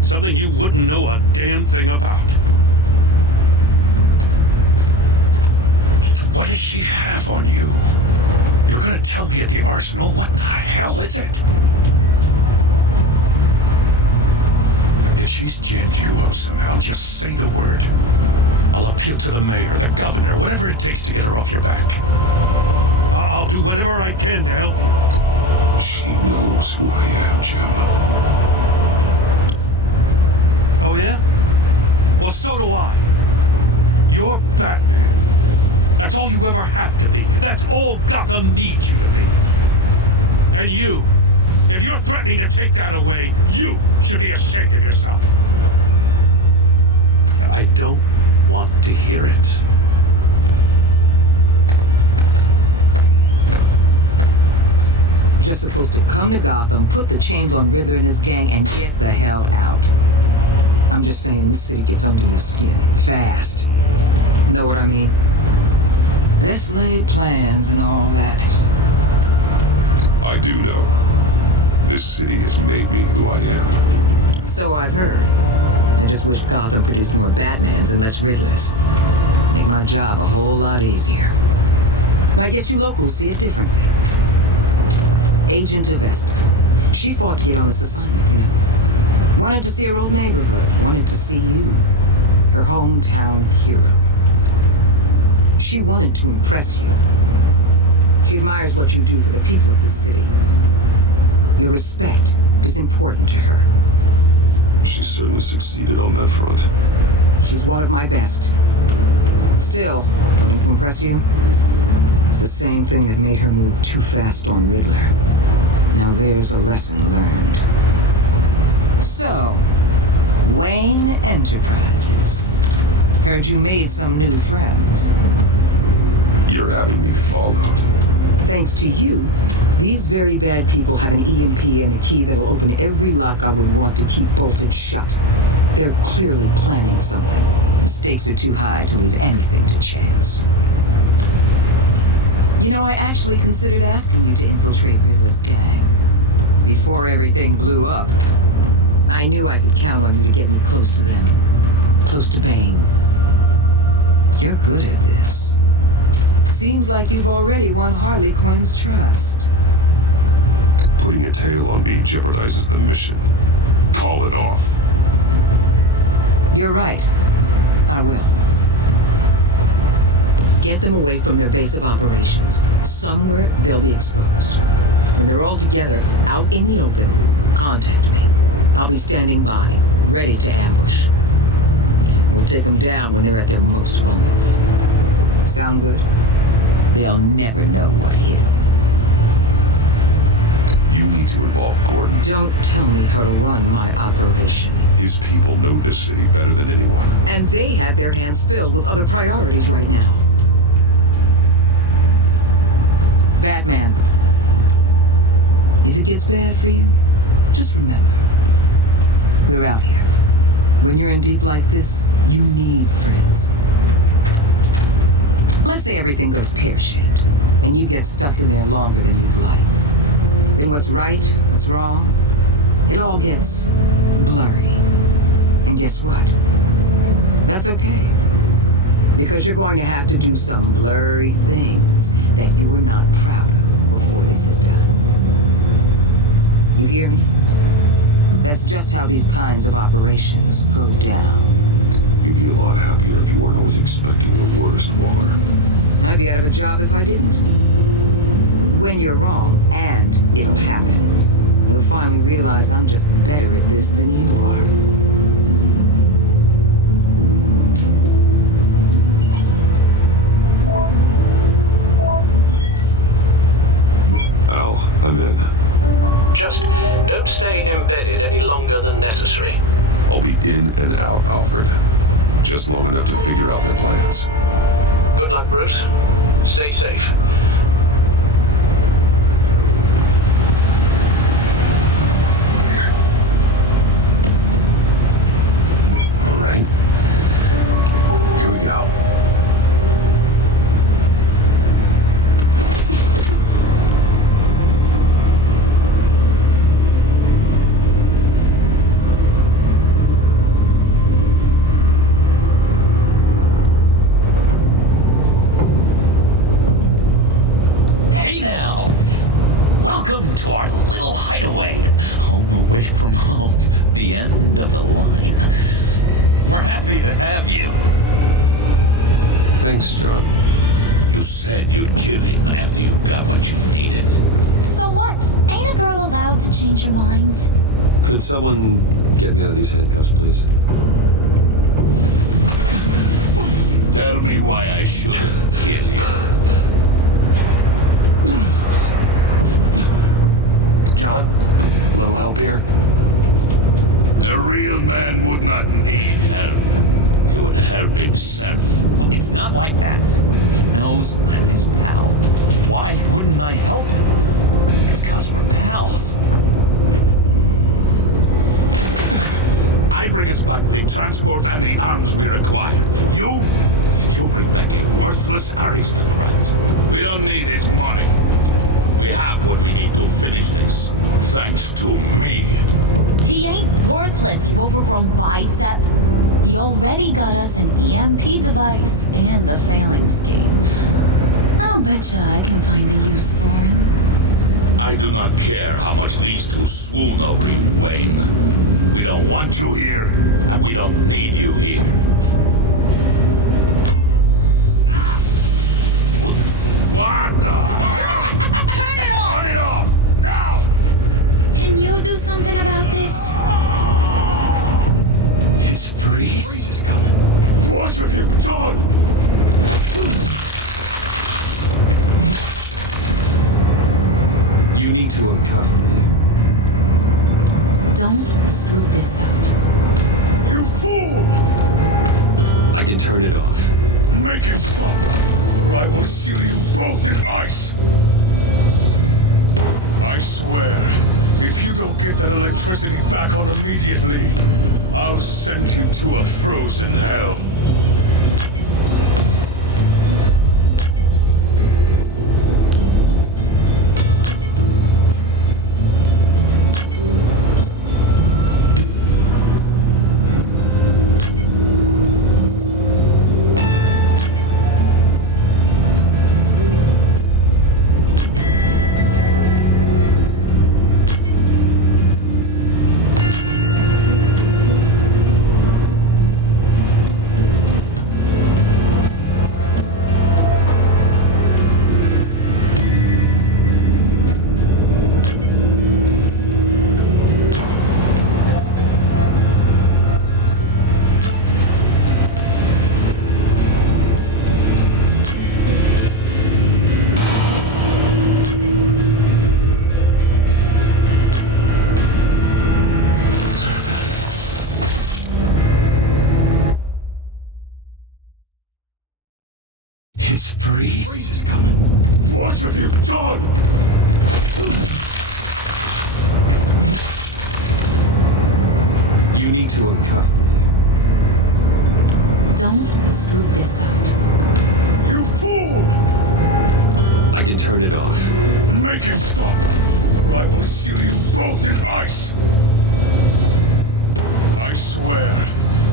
Something you wouldn't know a damn thing about. What does she have on you? You were gonna tell me at the arsenal? What the hell is it? If she's jammed you up somehow, just say the word. I'll appeal to the mayor, the governor, whatever it takes to get her off your back. I'll do whatever I can to help you. She knows who I am, Jim. Oh, yeah? Well, so do I. You're Batman. That's all you ever have to be. That's all Gotham needs you to be. And you, if you're threatening to take that away, you should be ashamed of yourself. I don't want to hear it. Just supposed to come to Gotham, put the chains on Riddler and his gang, and get the hell out. I'm just saying this city gets under your skin fast. Know what I mean? Let's lay plans and all that. I do know. This city has made me who I am. So I've heard. I just wish Gotham produced more Batmans and less Riddlers. Make my job a whole lot easier. I guess you locals see it differently. Agent Avesta. She fought to get on this assignment, you know. Wanted to see her old neighborhood. Wanted to see you. Her hometown hero. She wanted to impress you. She admires what you do for the people of the city. Your respect is important to her. She certainly succeeded on that front. She's one of my best. Still, going to impress you? It's the same thing that made her move too fast on Riddler. Now there's a lesson learned. So, Wayne Enterprises. Heard you made some new friends. You're having me followed. Thanks to you, these very bad people have an EMP and a key that'll open every lock I would want to keep bolted shut. They're clearly planning something. The stakes are too high to leave anything to chance. You know, I actually considered asking you to infiltrate Riddler's gang. Before everything blew up, I knew I could count on you to get me close to them. Close to Bane. You're good at this. Seems like you've already won Harley Quinn's trust. Putting a tail on me jeopardizes the mission. Call it off. You're right. I will. Get them away from their base of operations. Somewhere they'll be exposed. When they're all together, out in the open, contact me. I'll be standing by, ready to ambush. We'll take them down when they're at their most vulnerable. Sound good? They'll never know what hit them. You need to involve Gordon. Don't tell me how to run my operation. His people know this city better than anyone. And they have their hands filled with other priorities right now. Batman. If it gets bad for you, just remember, we're out here. When you're in deep like this, you need friends. Let's say everything goes pear-shaped, and you get stuck in there longer than you'd like. Then what's right, what's wrong, it all gets blurry. And guess what? That's okay. Because you're going to have to do some blurry things that you are not proud of before this is done. You hear me? That's just how these kinds of operations go down. You'd be a lot happier if you weren't always expecting the worst, Waller. I'd be out of a job if I didn't. When you're wrong, and it'll happen, you'll finally realize I'm just better at this than you are. Al, I'm in. Just don't stay embedded any longer than necessary. I'll be in and out, Alfred. Just long enough to figure out their plans. Good luck, Bruce. Stay safe. All right. Here we go. Could someone get me out of these handcuffs, please? Tell me why I shouldn't kill you. John, a little help here? The real man would not need help. He would help himself. It's not like that. He knows I'm his pal. Why wouldn't I help him? It's because we're pals. I bring us back the transport and the arms we require. You bring back a worthless aristocrat. We don't need his money. We have what we need to finish this, thanks to me. He ain't worthless, you overgrown bicep. He already got us an EMP device and the failing scheme. I'll betcha I can find a use for him. I do not care how much these two swoon over you, Wayne. We don't want you here, and we don't need you here. Whoops. What the? Turn it off! Turn it off! Now! You need to uncover me. Don't screw this up. You fool! I can turn it off. Make it stop, or I will seal you both in ice. I swear, if you don't get that electricity back on immediately, I'll send you to a frozen hell. It's Freeze. Freeze is coming. What have you done? You need to uncover me. Don't screw this up. You fool! I can turn it off. Make it stop, or I will seal you both in ice. I swear,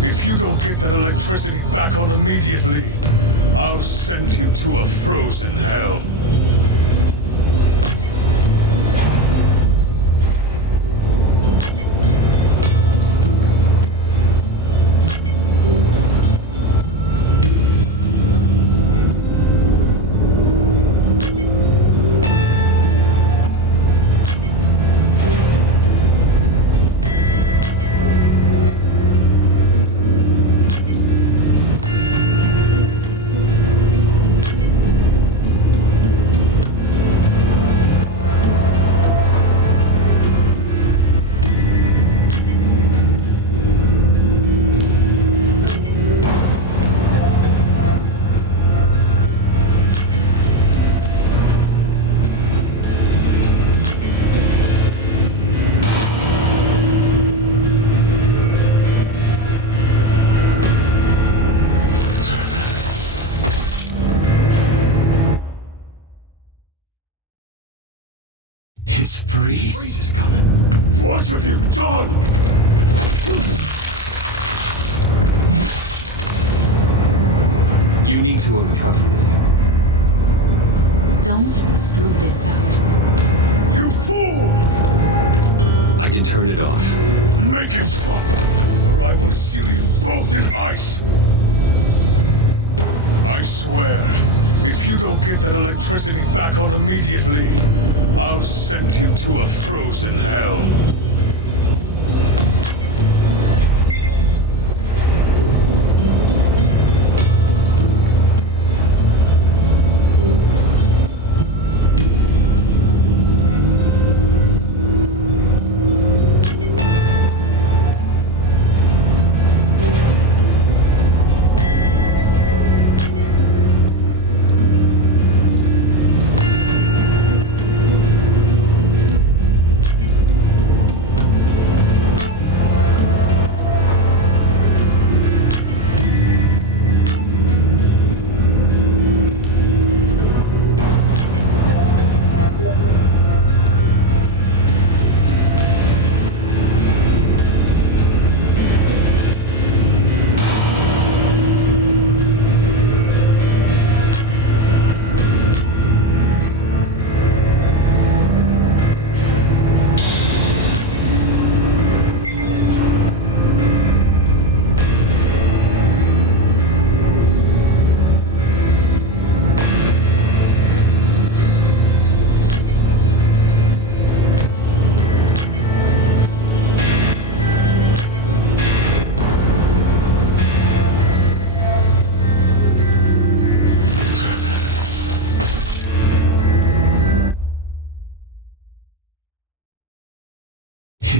if you don't get that electricity back on immediately, I'll send you to a frozen hell. It's Freeze. Freeze is coming. What have you done? You need to uncover me. Don't screw this up. You fool! I can turn it off. Make it stop, or I will seal you both in ice. I swear, if you don't get that electricity back on immediately, I'll send you to a frozen hell.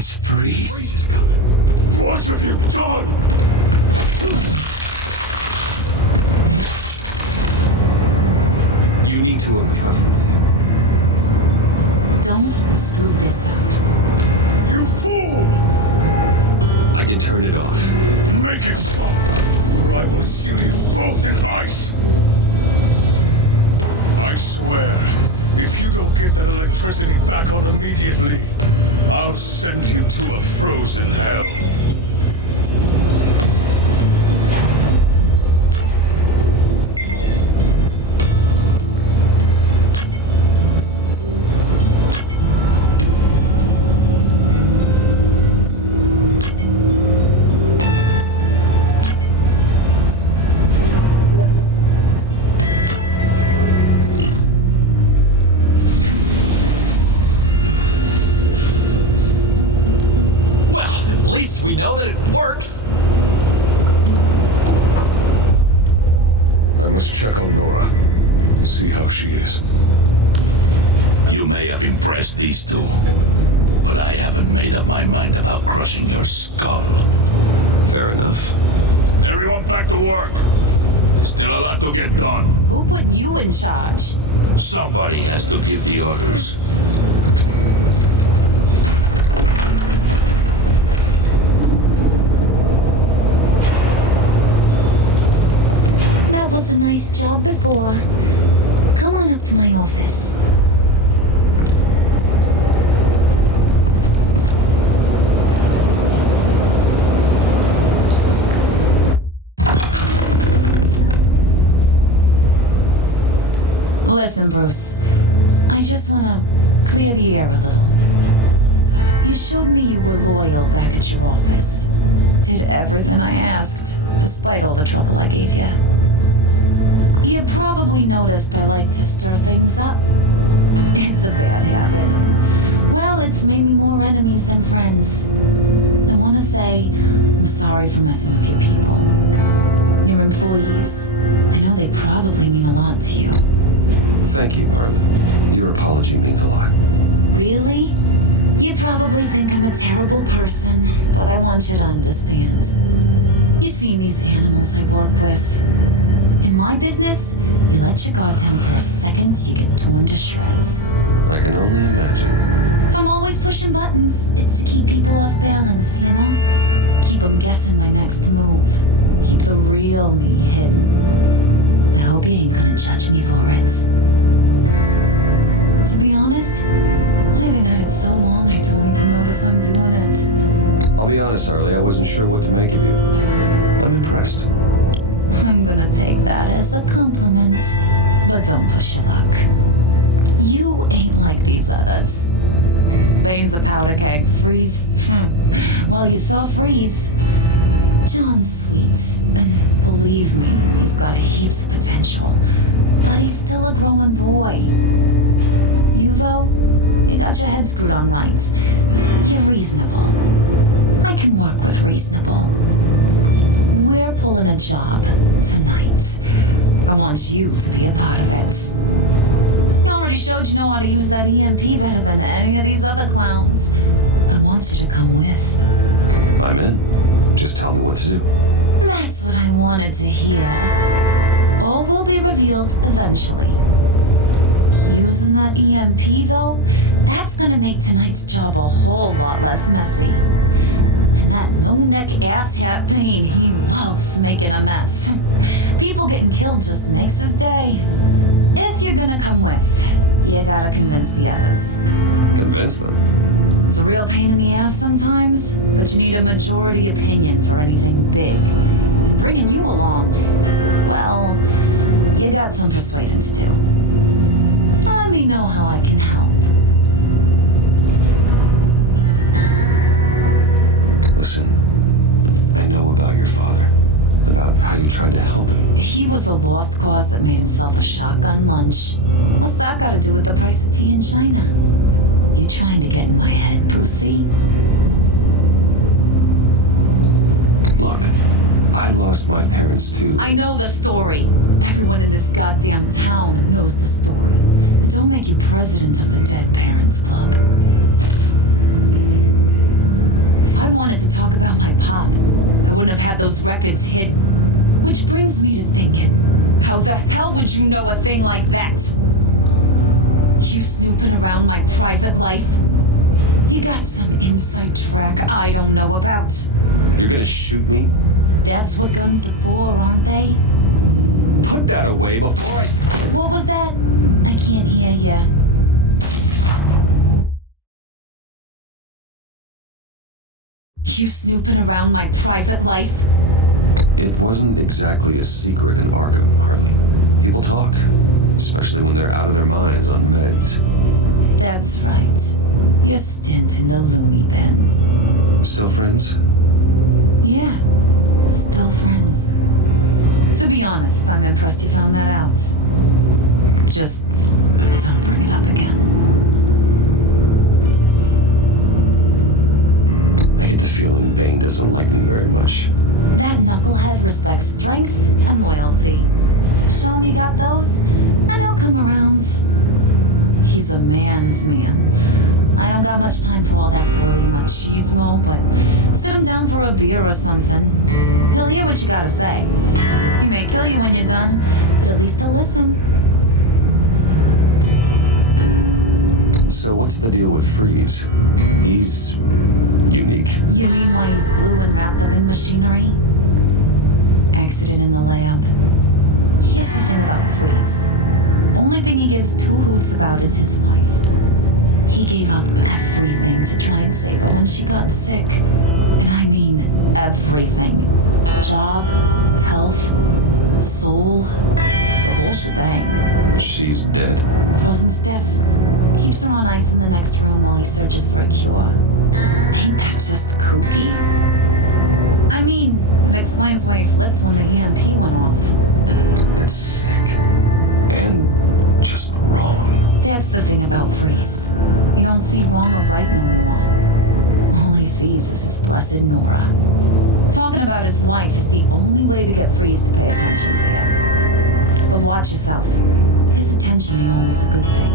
It's Freeze. Freeze is coming. What have you done? You need to uncover. Don't screw this up. You fool! I can turn it off. Make it stop, or I will seal you both in ice. I swear, if you don't get that electricity back on immediately, I'll send you to a frozen hell. We know that it works. I must check on Nora. See how she is. You may have impressed these two, but I haven't made up my mind about crushing your skull. Fair enough. Everyone back to work. Still a lot to get done. Who put you in charge? Somebody has to give the orders. Was a nice job before. Come on up to my office. Listen, Bruce. I just want to clear the air a little. You showed me you were loyal back at your office. Did everything I asked, despite all the trouble I gave you. You probably noticed I like to stir things up. It's a bad habit. Well, it's made me more enemies than friends. I want to say I'm sorry for messing with your people. Your employees, I know they probably mean a lot to you. Thank you, Harley. Your apology means a lot. Really? You probably think I'm a terrible person, but I want you to understand. You've seen these animals I work with. In my business, you let your guard down for a second, you get torn to shreds. I can only imagine. If I'm always pushing buttons, it's to keep people off balance, you know? Keep them guessing my next move. Keep the real me hidden. I hope you ain't gonna judge me for it. To be honest, I've been at it so long I don't even notice I'm doing it. I'll be honest, Harley, I wasn't sure what to make of you. I'm impressed. I'm gonna take that as a compliment, but don't push your luck. You ain't like these others. Bane's a powder keg. Freeze. Well, you saw Freeze. John's sweet, and believe me, he's got heaps of potential. But he's still a growing boy. You, though, you got your head screwed on right. You're reasonable. I can work with reasonable. We're pulling a job tonight. I want you to be a part of it. You already showed you know how to use that EMP better than any of these other clowns. I want you to come with. I'm in. Just tell me what to do. That's what I wanted to hear. All will be revealed eventually. Using that EMP, though, that's gonna make tonight's job a whole lot less messy. That no-neck asshat Bane, he loves making a mess. People getting killed just makes his day. If you're gonna come with, you gotta convince the others. Convince them? It's a real pain in the ass sometimes, but you need a majority opinion for anything big. Bringing you along, well, you got some persuading to do. Let me know how I can help. Listen, I know about your father, about how you tried to help him. He was a lost cause that made himself a shotgun lunch. What's that got to do with the price of tea in China? You trying to get in my head, Brucey? Look, I lost my parents too. I know the story. Everyone in this goddamn town knows the story. Don't make you president of the Dead Parents Club. top, I wouldn't have had those records hidden. Which brings me to thinking, how the hell would you know a thing like that? You snooping around my private life? You got some inside track I don't know about. You're gonna shoot me? That's what guns are for, aren't they? Put that away before I... What was that? I can't hear ya. You snooping around my private life? It wasn't exactly a secret in Arkham, Harley. People talk, especially when they're out of their minds on meds. That's right. Your stint in the Loomy bin. Still friends? Yeah, still friends. To be honest, I'm impressed you found that out. Just don't bring it up again. I get the feeling Bane doesn't like me very much. That knucklehead respects strength and loyalty. Show him you got those, and he'll come around. He's a man's man. I don't got much time for all that burly machismo, but sit him down for a beer or something. He'll hear what you gotta say. He may kill you when you're done, but at least he'll listen. So what's the deal with Freeze? He's unique. You mean why he's blue and wrapped up in machinery? Accident in the lab. Here's the thing about Freeze. Only thing he gives two hoots about is his wife. He gave up everything to try and save her when she got sick. And I mean everything. Job, health, soul, the whole shebang. She's dead. Frozen stiff. Keeps her on ice in the next room while he searches for a cure. Ain't that just kooky? I mean, it explains why he flipped when the EMP went off. That's sick. And just wrong. That's the thing about Freeze. He don't see wrong or right no more. All he sees is his blessed Nora. Talking about his wife is the only way to get Freeze to pay attention to you. But watch yourself. His attention ain't always a good thing.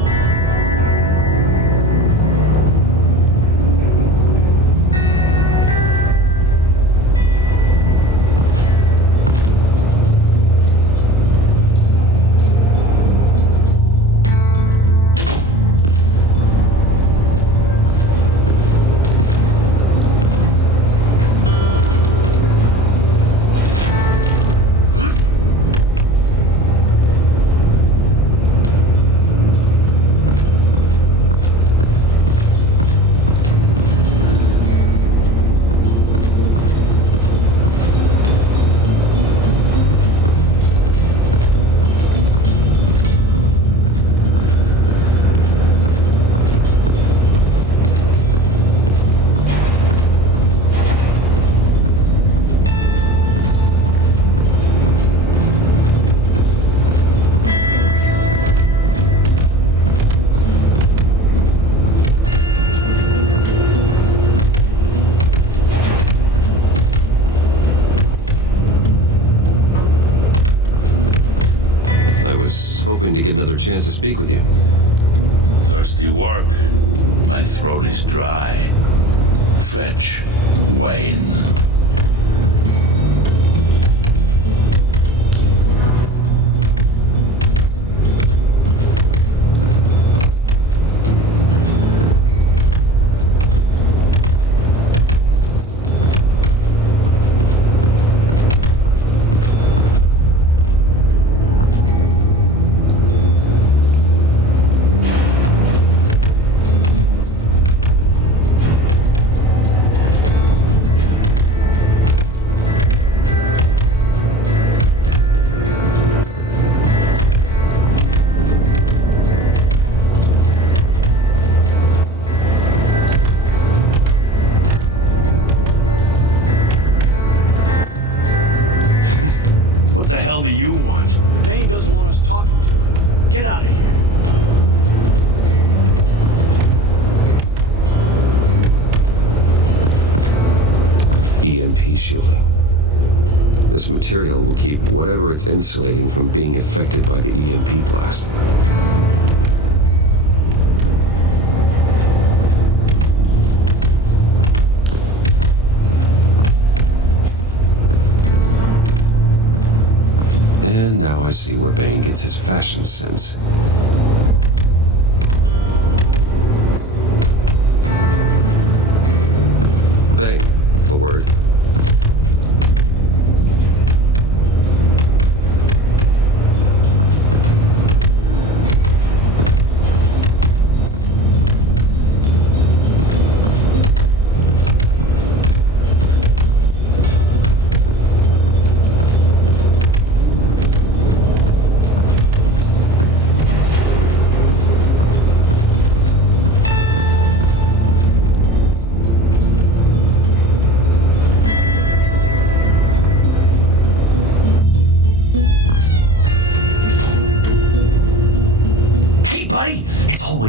Chance to speak with you. Thirsty work. My throat is dry. Fetch Wayne. Insulating from being affected by the EMP blast. Bane gets his fashion sense. Bane, a word.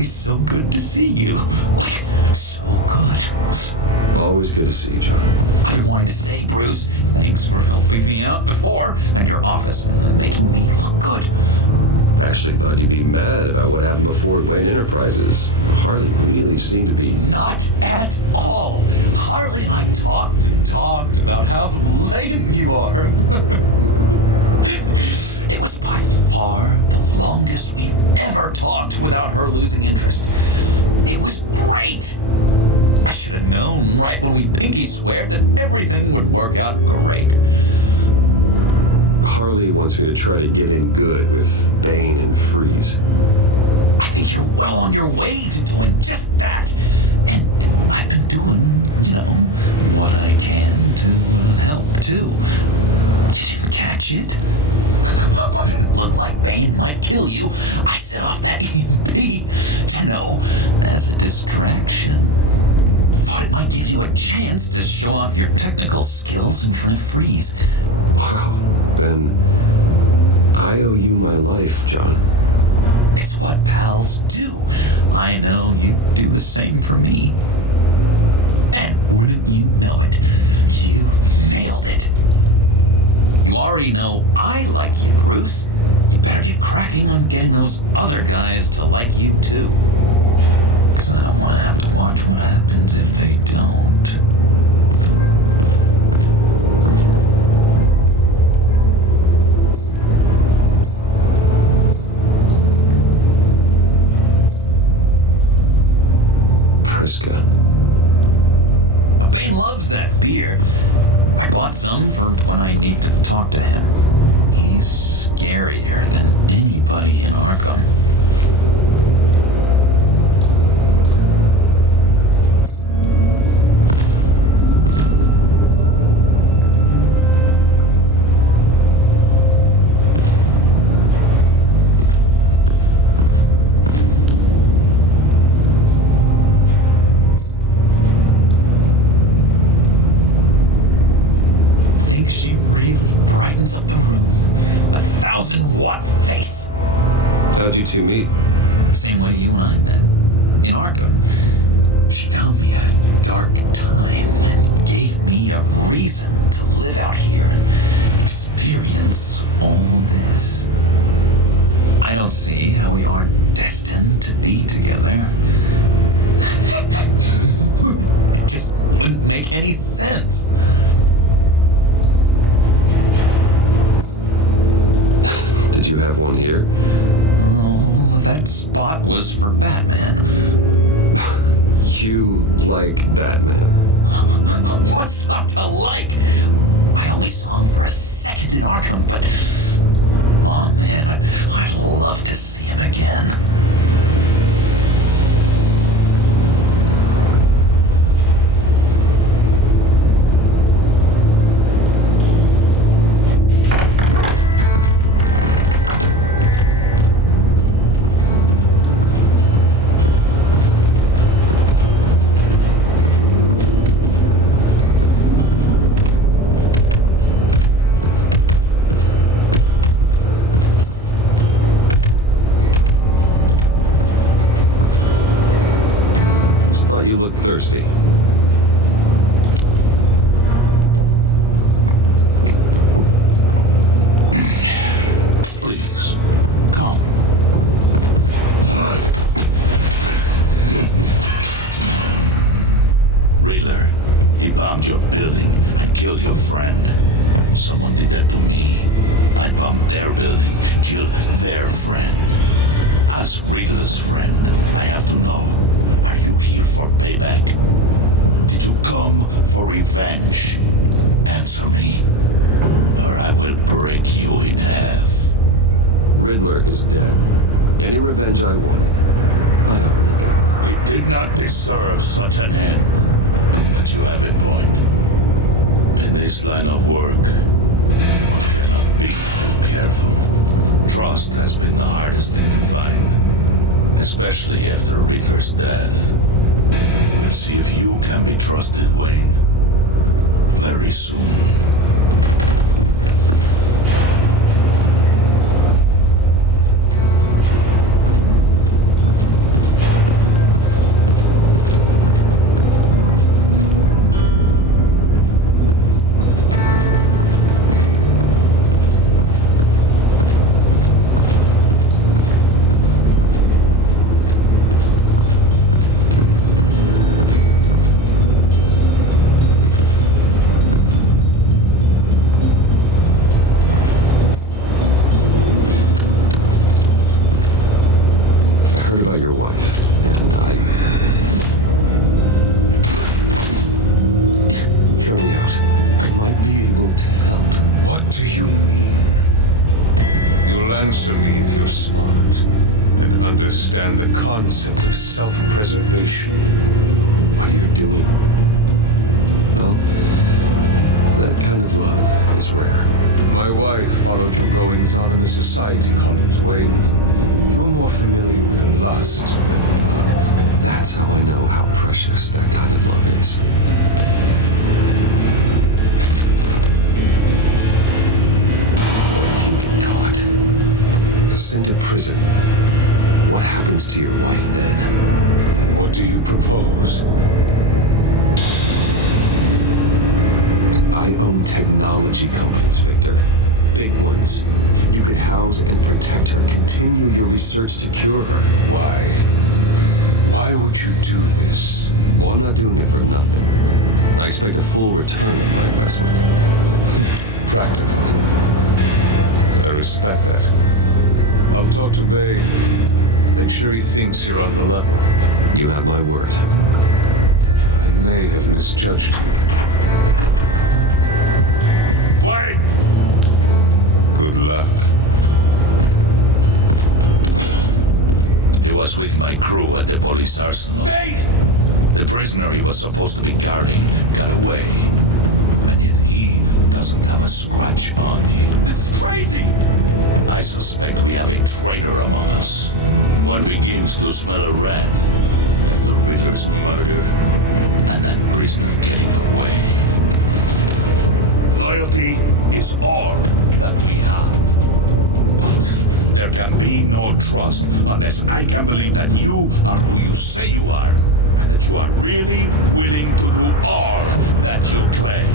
So good to see you. So good. Always good to see you, John. I've been wanting to say, Bruce, thanks for helping me out before at your office and making me look good. I actually thought you'd be mad about what happened before Wayne Enterprises. Harley really seemed to be... Not at all. Harley and I talked about how lame you are. It was by far the longest we've ever talked without her losing interest. It was great. I should have known right when we pinky swear that everything would work out great. Harley wants me to try to get in good with Bane and Freeze. I think you're well on your way to doing just that. And I've been doing, what I can to help too. You didn't catch it? It looked like Bane might kill you. I set off that EMP, as a distraction. Thought it might give you a chance to show off your technical skills in front of Freeze. Wow, then I owe you my life, John. It's what pals do. I know you'd do the same for me. And wouldn't you know it, you nailed it. You already know I like you, Bruce. You better get cracking on getting those other guys to like you, too. Because I don't want to have to watch what happens if they don't. Priska. Bane loves that beer. I bought some for when I need to talk to him. He's scarier than anybody in Arkham. How'd you two meet? Same way you and I met. In Arkham. She found me at a dark time and gave me a reason to live out here and experience all this. I don't see how we aren't destined to be together. It just wouldn't make any sense. Did you have one here? Oh, that spot was for Batman. You like Batman? What's not to like? I only saw him for a second in Arkham, but... Oh man, I'd love to see him again. Thirsty. Please, come. Riddler, he bombed your building and killed your friend. Someone did that to me. I'd bomb their building, kill their friend. As Riddler's friend, I have to know, are you here for payback? Did you come for revenge? Answer me, or I will break you in half. Riddler is dead. Any revenge I want, I owe. We did not deserve such an end. But you have a point. In this line of work, one cannot be too careful. Trust has been the hardest thing to find, especially after Riddler's death. We'll see if you can be trusted, Wayne. Very soon. Understand the concept of self-preservation. What you're doing. Well, that kind of love is rare. My wife followed your goings-on in the society columns, Wayne. You are more familiar with lust than love. That's how I know how precious that kind of love is. What if you get caught? Sent to prison? What happens to your wife then? What do you propose? I own technology companies, Victor. Big ones. You could house and protect her, continue your research to cure her. Why? Why would you do this? Well, I'm not doing it for nothing. I expect a full return on my investment. Practical. I respect that. I'll talk to Bane. Make sure he thinks you're on the level. You have my word. I may have misjudged you. Wait! Good luck. He was with my crew at the police arsenal. Bane! The prisoner he was supposed to be guarding got away. And yet he doesn't have a scratch on him. This is crazy! I suspect we have a traitor among us. One begins to smell a rat. The Riddler's murder, and that prisoner getting away. Loyalty is all that we have. But there can be no trust unless I can believe that you are who you say you are, and that you are really willing to do all that you claim.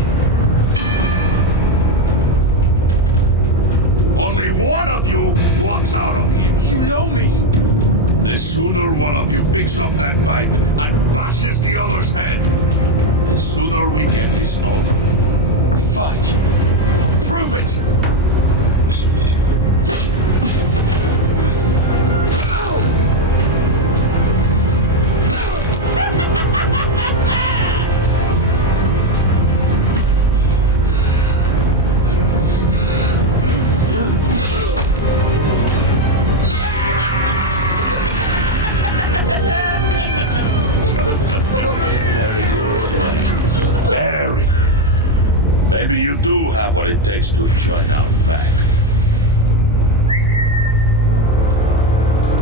Only one of you walks out of here. You know me! The sooner one of you picks up that knife and bashes the other's head, the sooner we get this over. Fine. Prove it! To join our pact.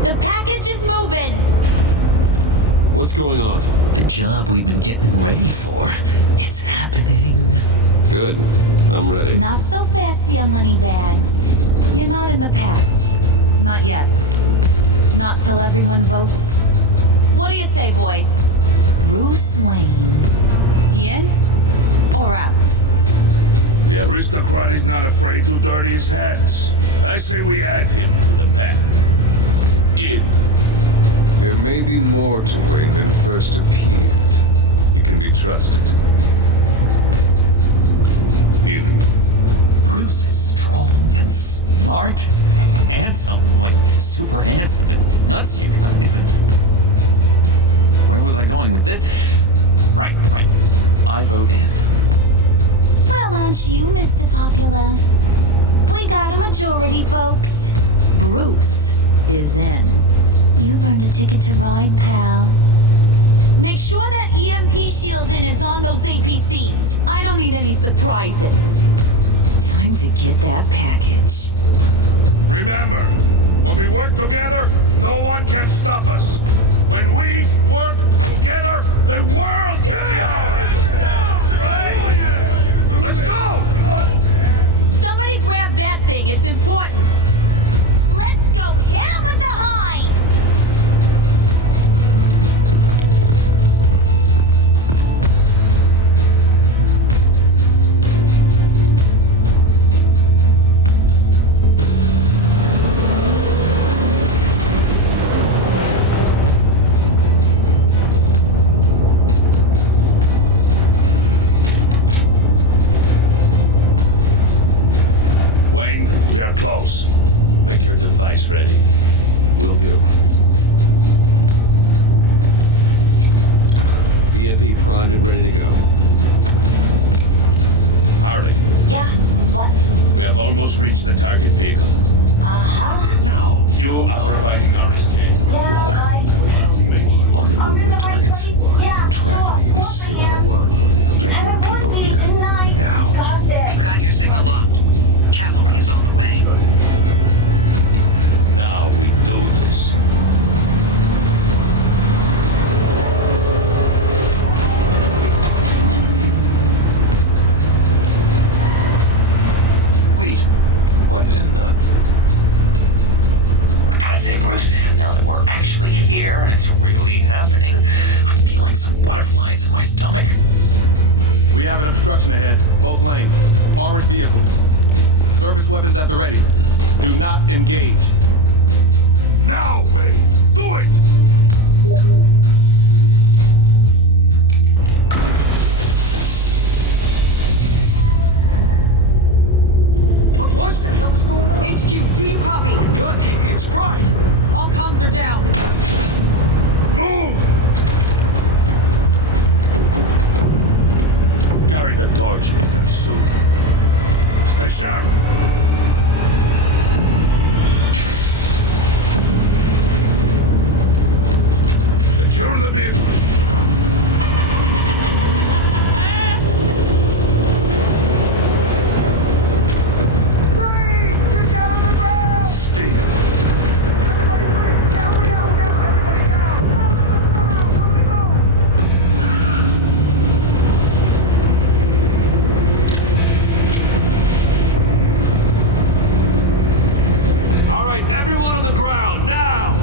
The package is moving! What's going on? The job we've been getting ready for, it's happening. Good. I'm ready. Not so fast, there, moneybags. You're not in the pact. Not yet. Not till everyone votes. What do you say, boys? Bruce Wayne. In or out? The aristocrat is not afraid to dirty his hands. I say we add him to the pact. In. There may be more to Wayne than first appeared. You can be trusted. In. Bruce is strong and Smart, handsome, like super handsome. It's nuts, you guys. Where was I going with this? Right. I vote in. Well, aren't you, Mr. Popular? We got a majority, folks. Bruce is in. You've earned a ticket to ride, pal. Make sure that EMP shielding is on those APCs. I don't need any surprises. Time to get that package. Remember, when we work together, no one can stop us. When we work together, the world can be ours. Right? Let's go! Somebody grab that thing. It's important. Let's go. Hit him with the high. Ready. Will do. EMP primed and ready to go. Harley. Yeah, what? We have almost reached the target vehicle. Now, you are providing our escape. Yeah, Make sure. Are we in the right place? Yeah, sure. 4 p.m. And it would be tonight. Got there. Got your signal locked. Cavalry is on the way. Now we do this. Wait, what in the... I gotta say, Brooks, now that we're actually here and it's really happening, I'm feeling some butterflies in my stomach. We have an obstruction ahead, both lanes. Armored vehicles. Service weapons at the ready. Do not engage. Now, Bane! Do it! What the hell's going on? HQ, do you copy? Good, it's fine. All comms are down. Move! Carry the torch into the suit. Stay sharp. Secure the vehicle. Stay All right, everyone on the ground, now!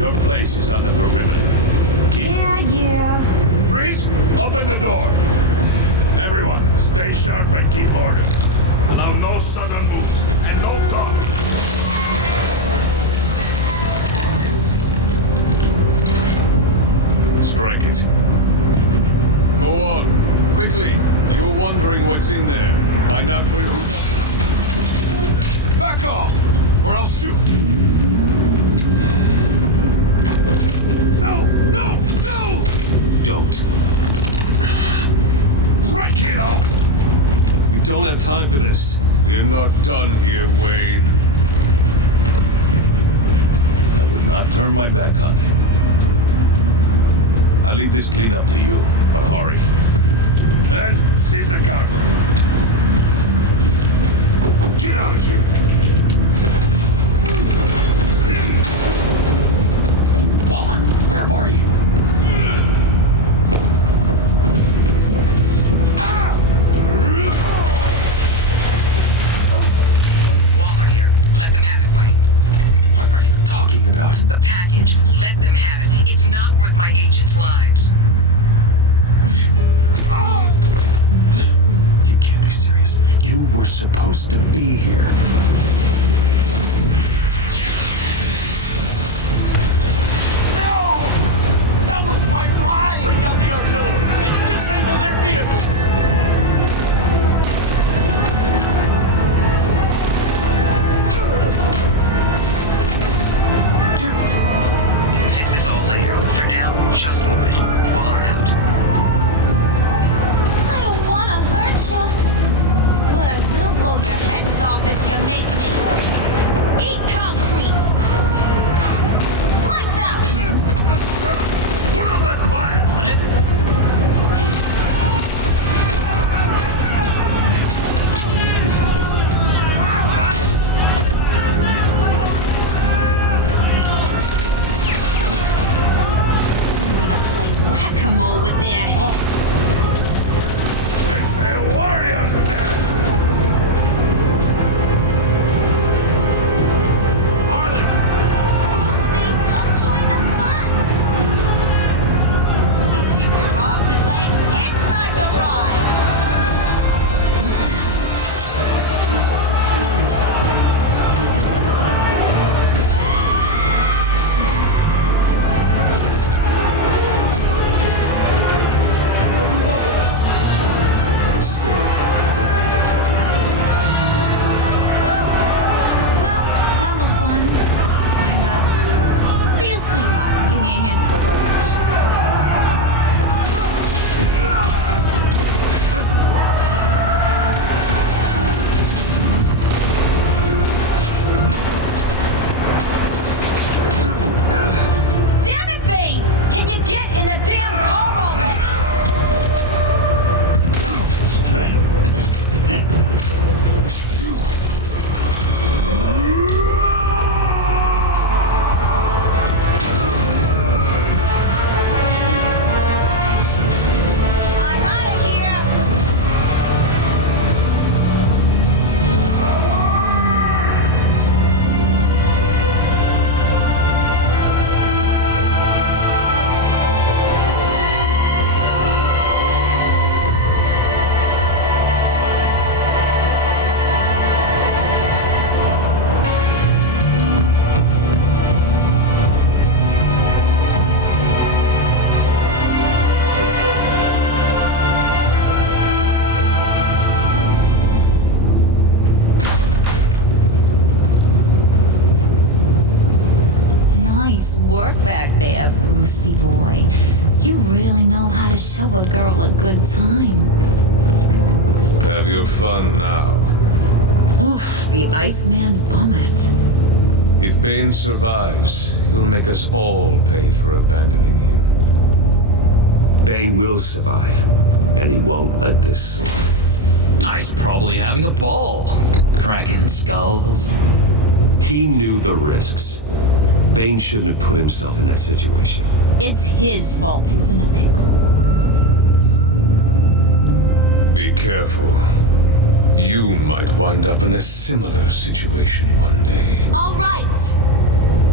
Your place is on the perimeter. Yeah. Freeze! Open the door! Everyone, stay sharp and keep order. Allow no sudden moves, and no talk! Strike it. Go on, quickly. You're wondering what's in there. Find out for you. Back off, or I'll shoot. No! Don't. Break it off! We don't have time for this. We're not done here, Wayne. I will not turn my back on it. I'll leave this clean up to you, but hurry. Men, seize the car. Get out of here. Waller, where are you? Waller here. Let them have it, Wayne. What are you talking about? The package. Let them have it. It's not worth my agents' lives. Brucey boy. You really know how to show a girl a good time. Have your fun now. Oof, the Iceman bummeth. If Bane survives, he'll make us all pay for abandoning him. Bane will survive, and he won't let this. He's probably having a ball, cracking skulls. He knew the risks. Bane shouldn't have put himself in that situation. It's his fault he's in a pickle. Be careful. You might wind up in a similar situation one day. All right.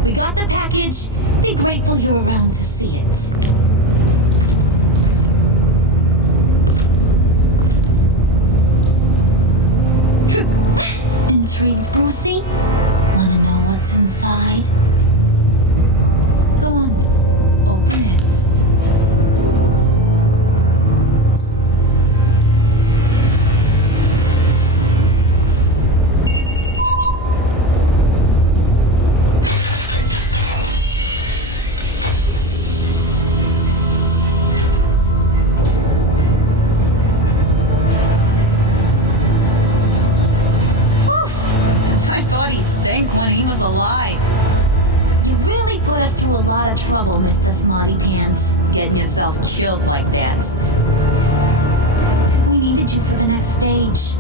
We got the package. Be grateful you're around to see it. Intrigued, Brucey? Wanna know what's inside? Go on, open it. Trouble, Mr. Smarty Pants. Getting yourself killed like that. We needed you for the next stage.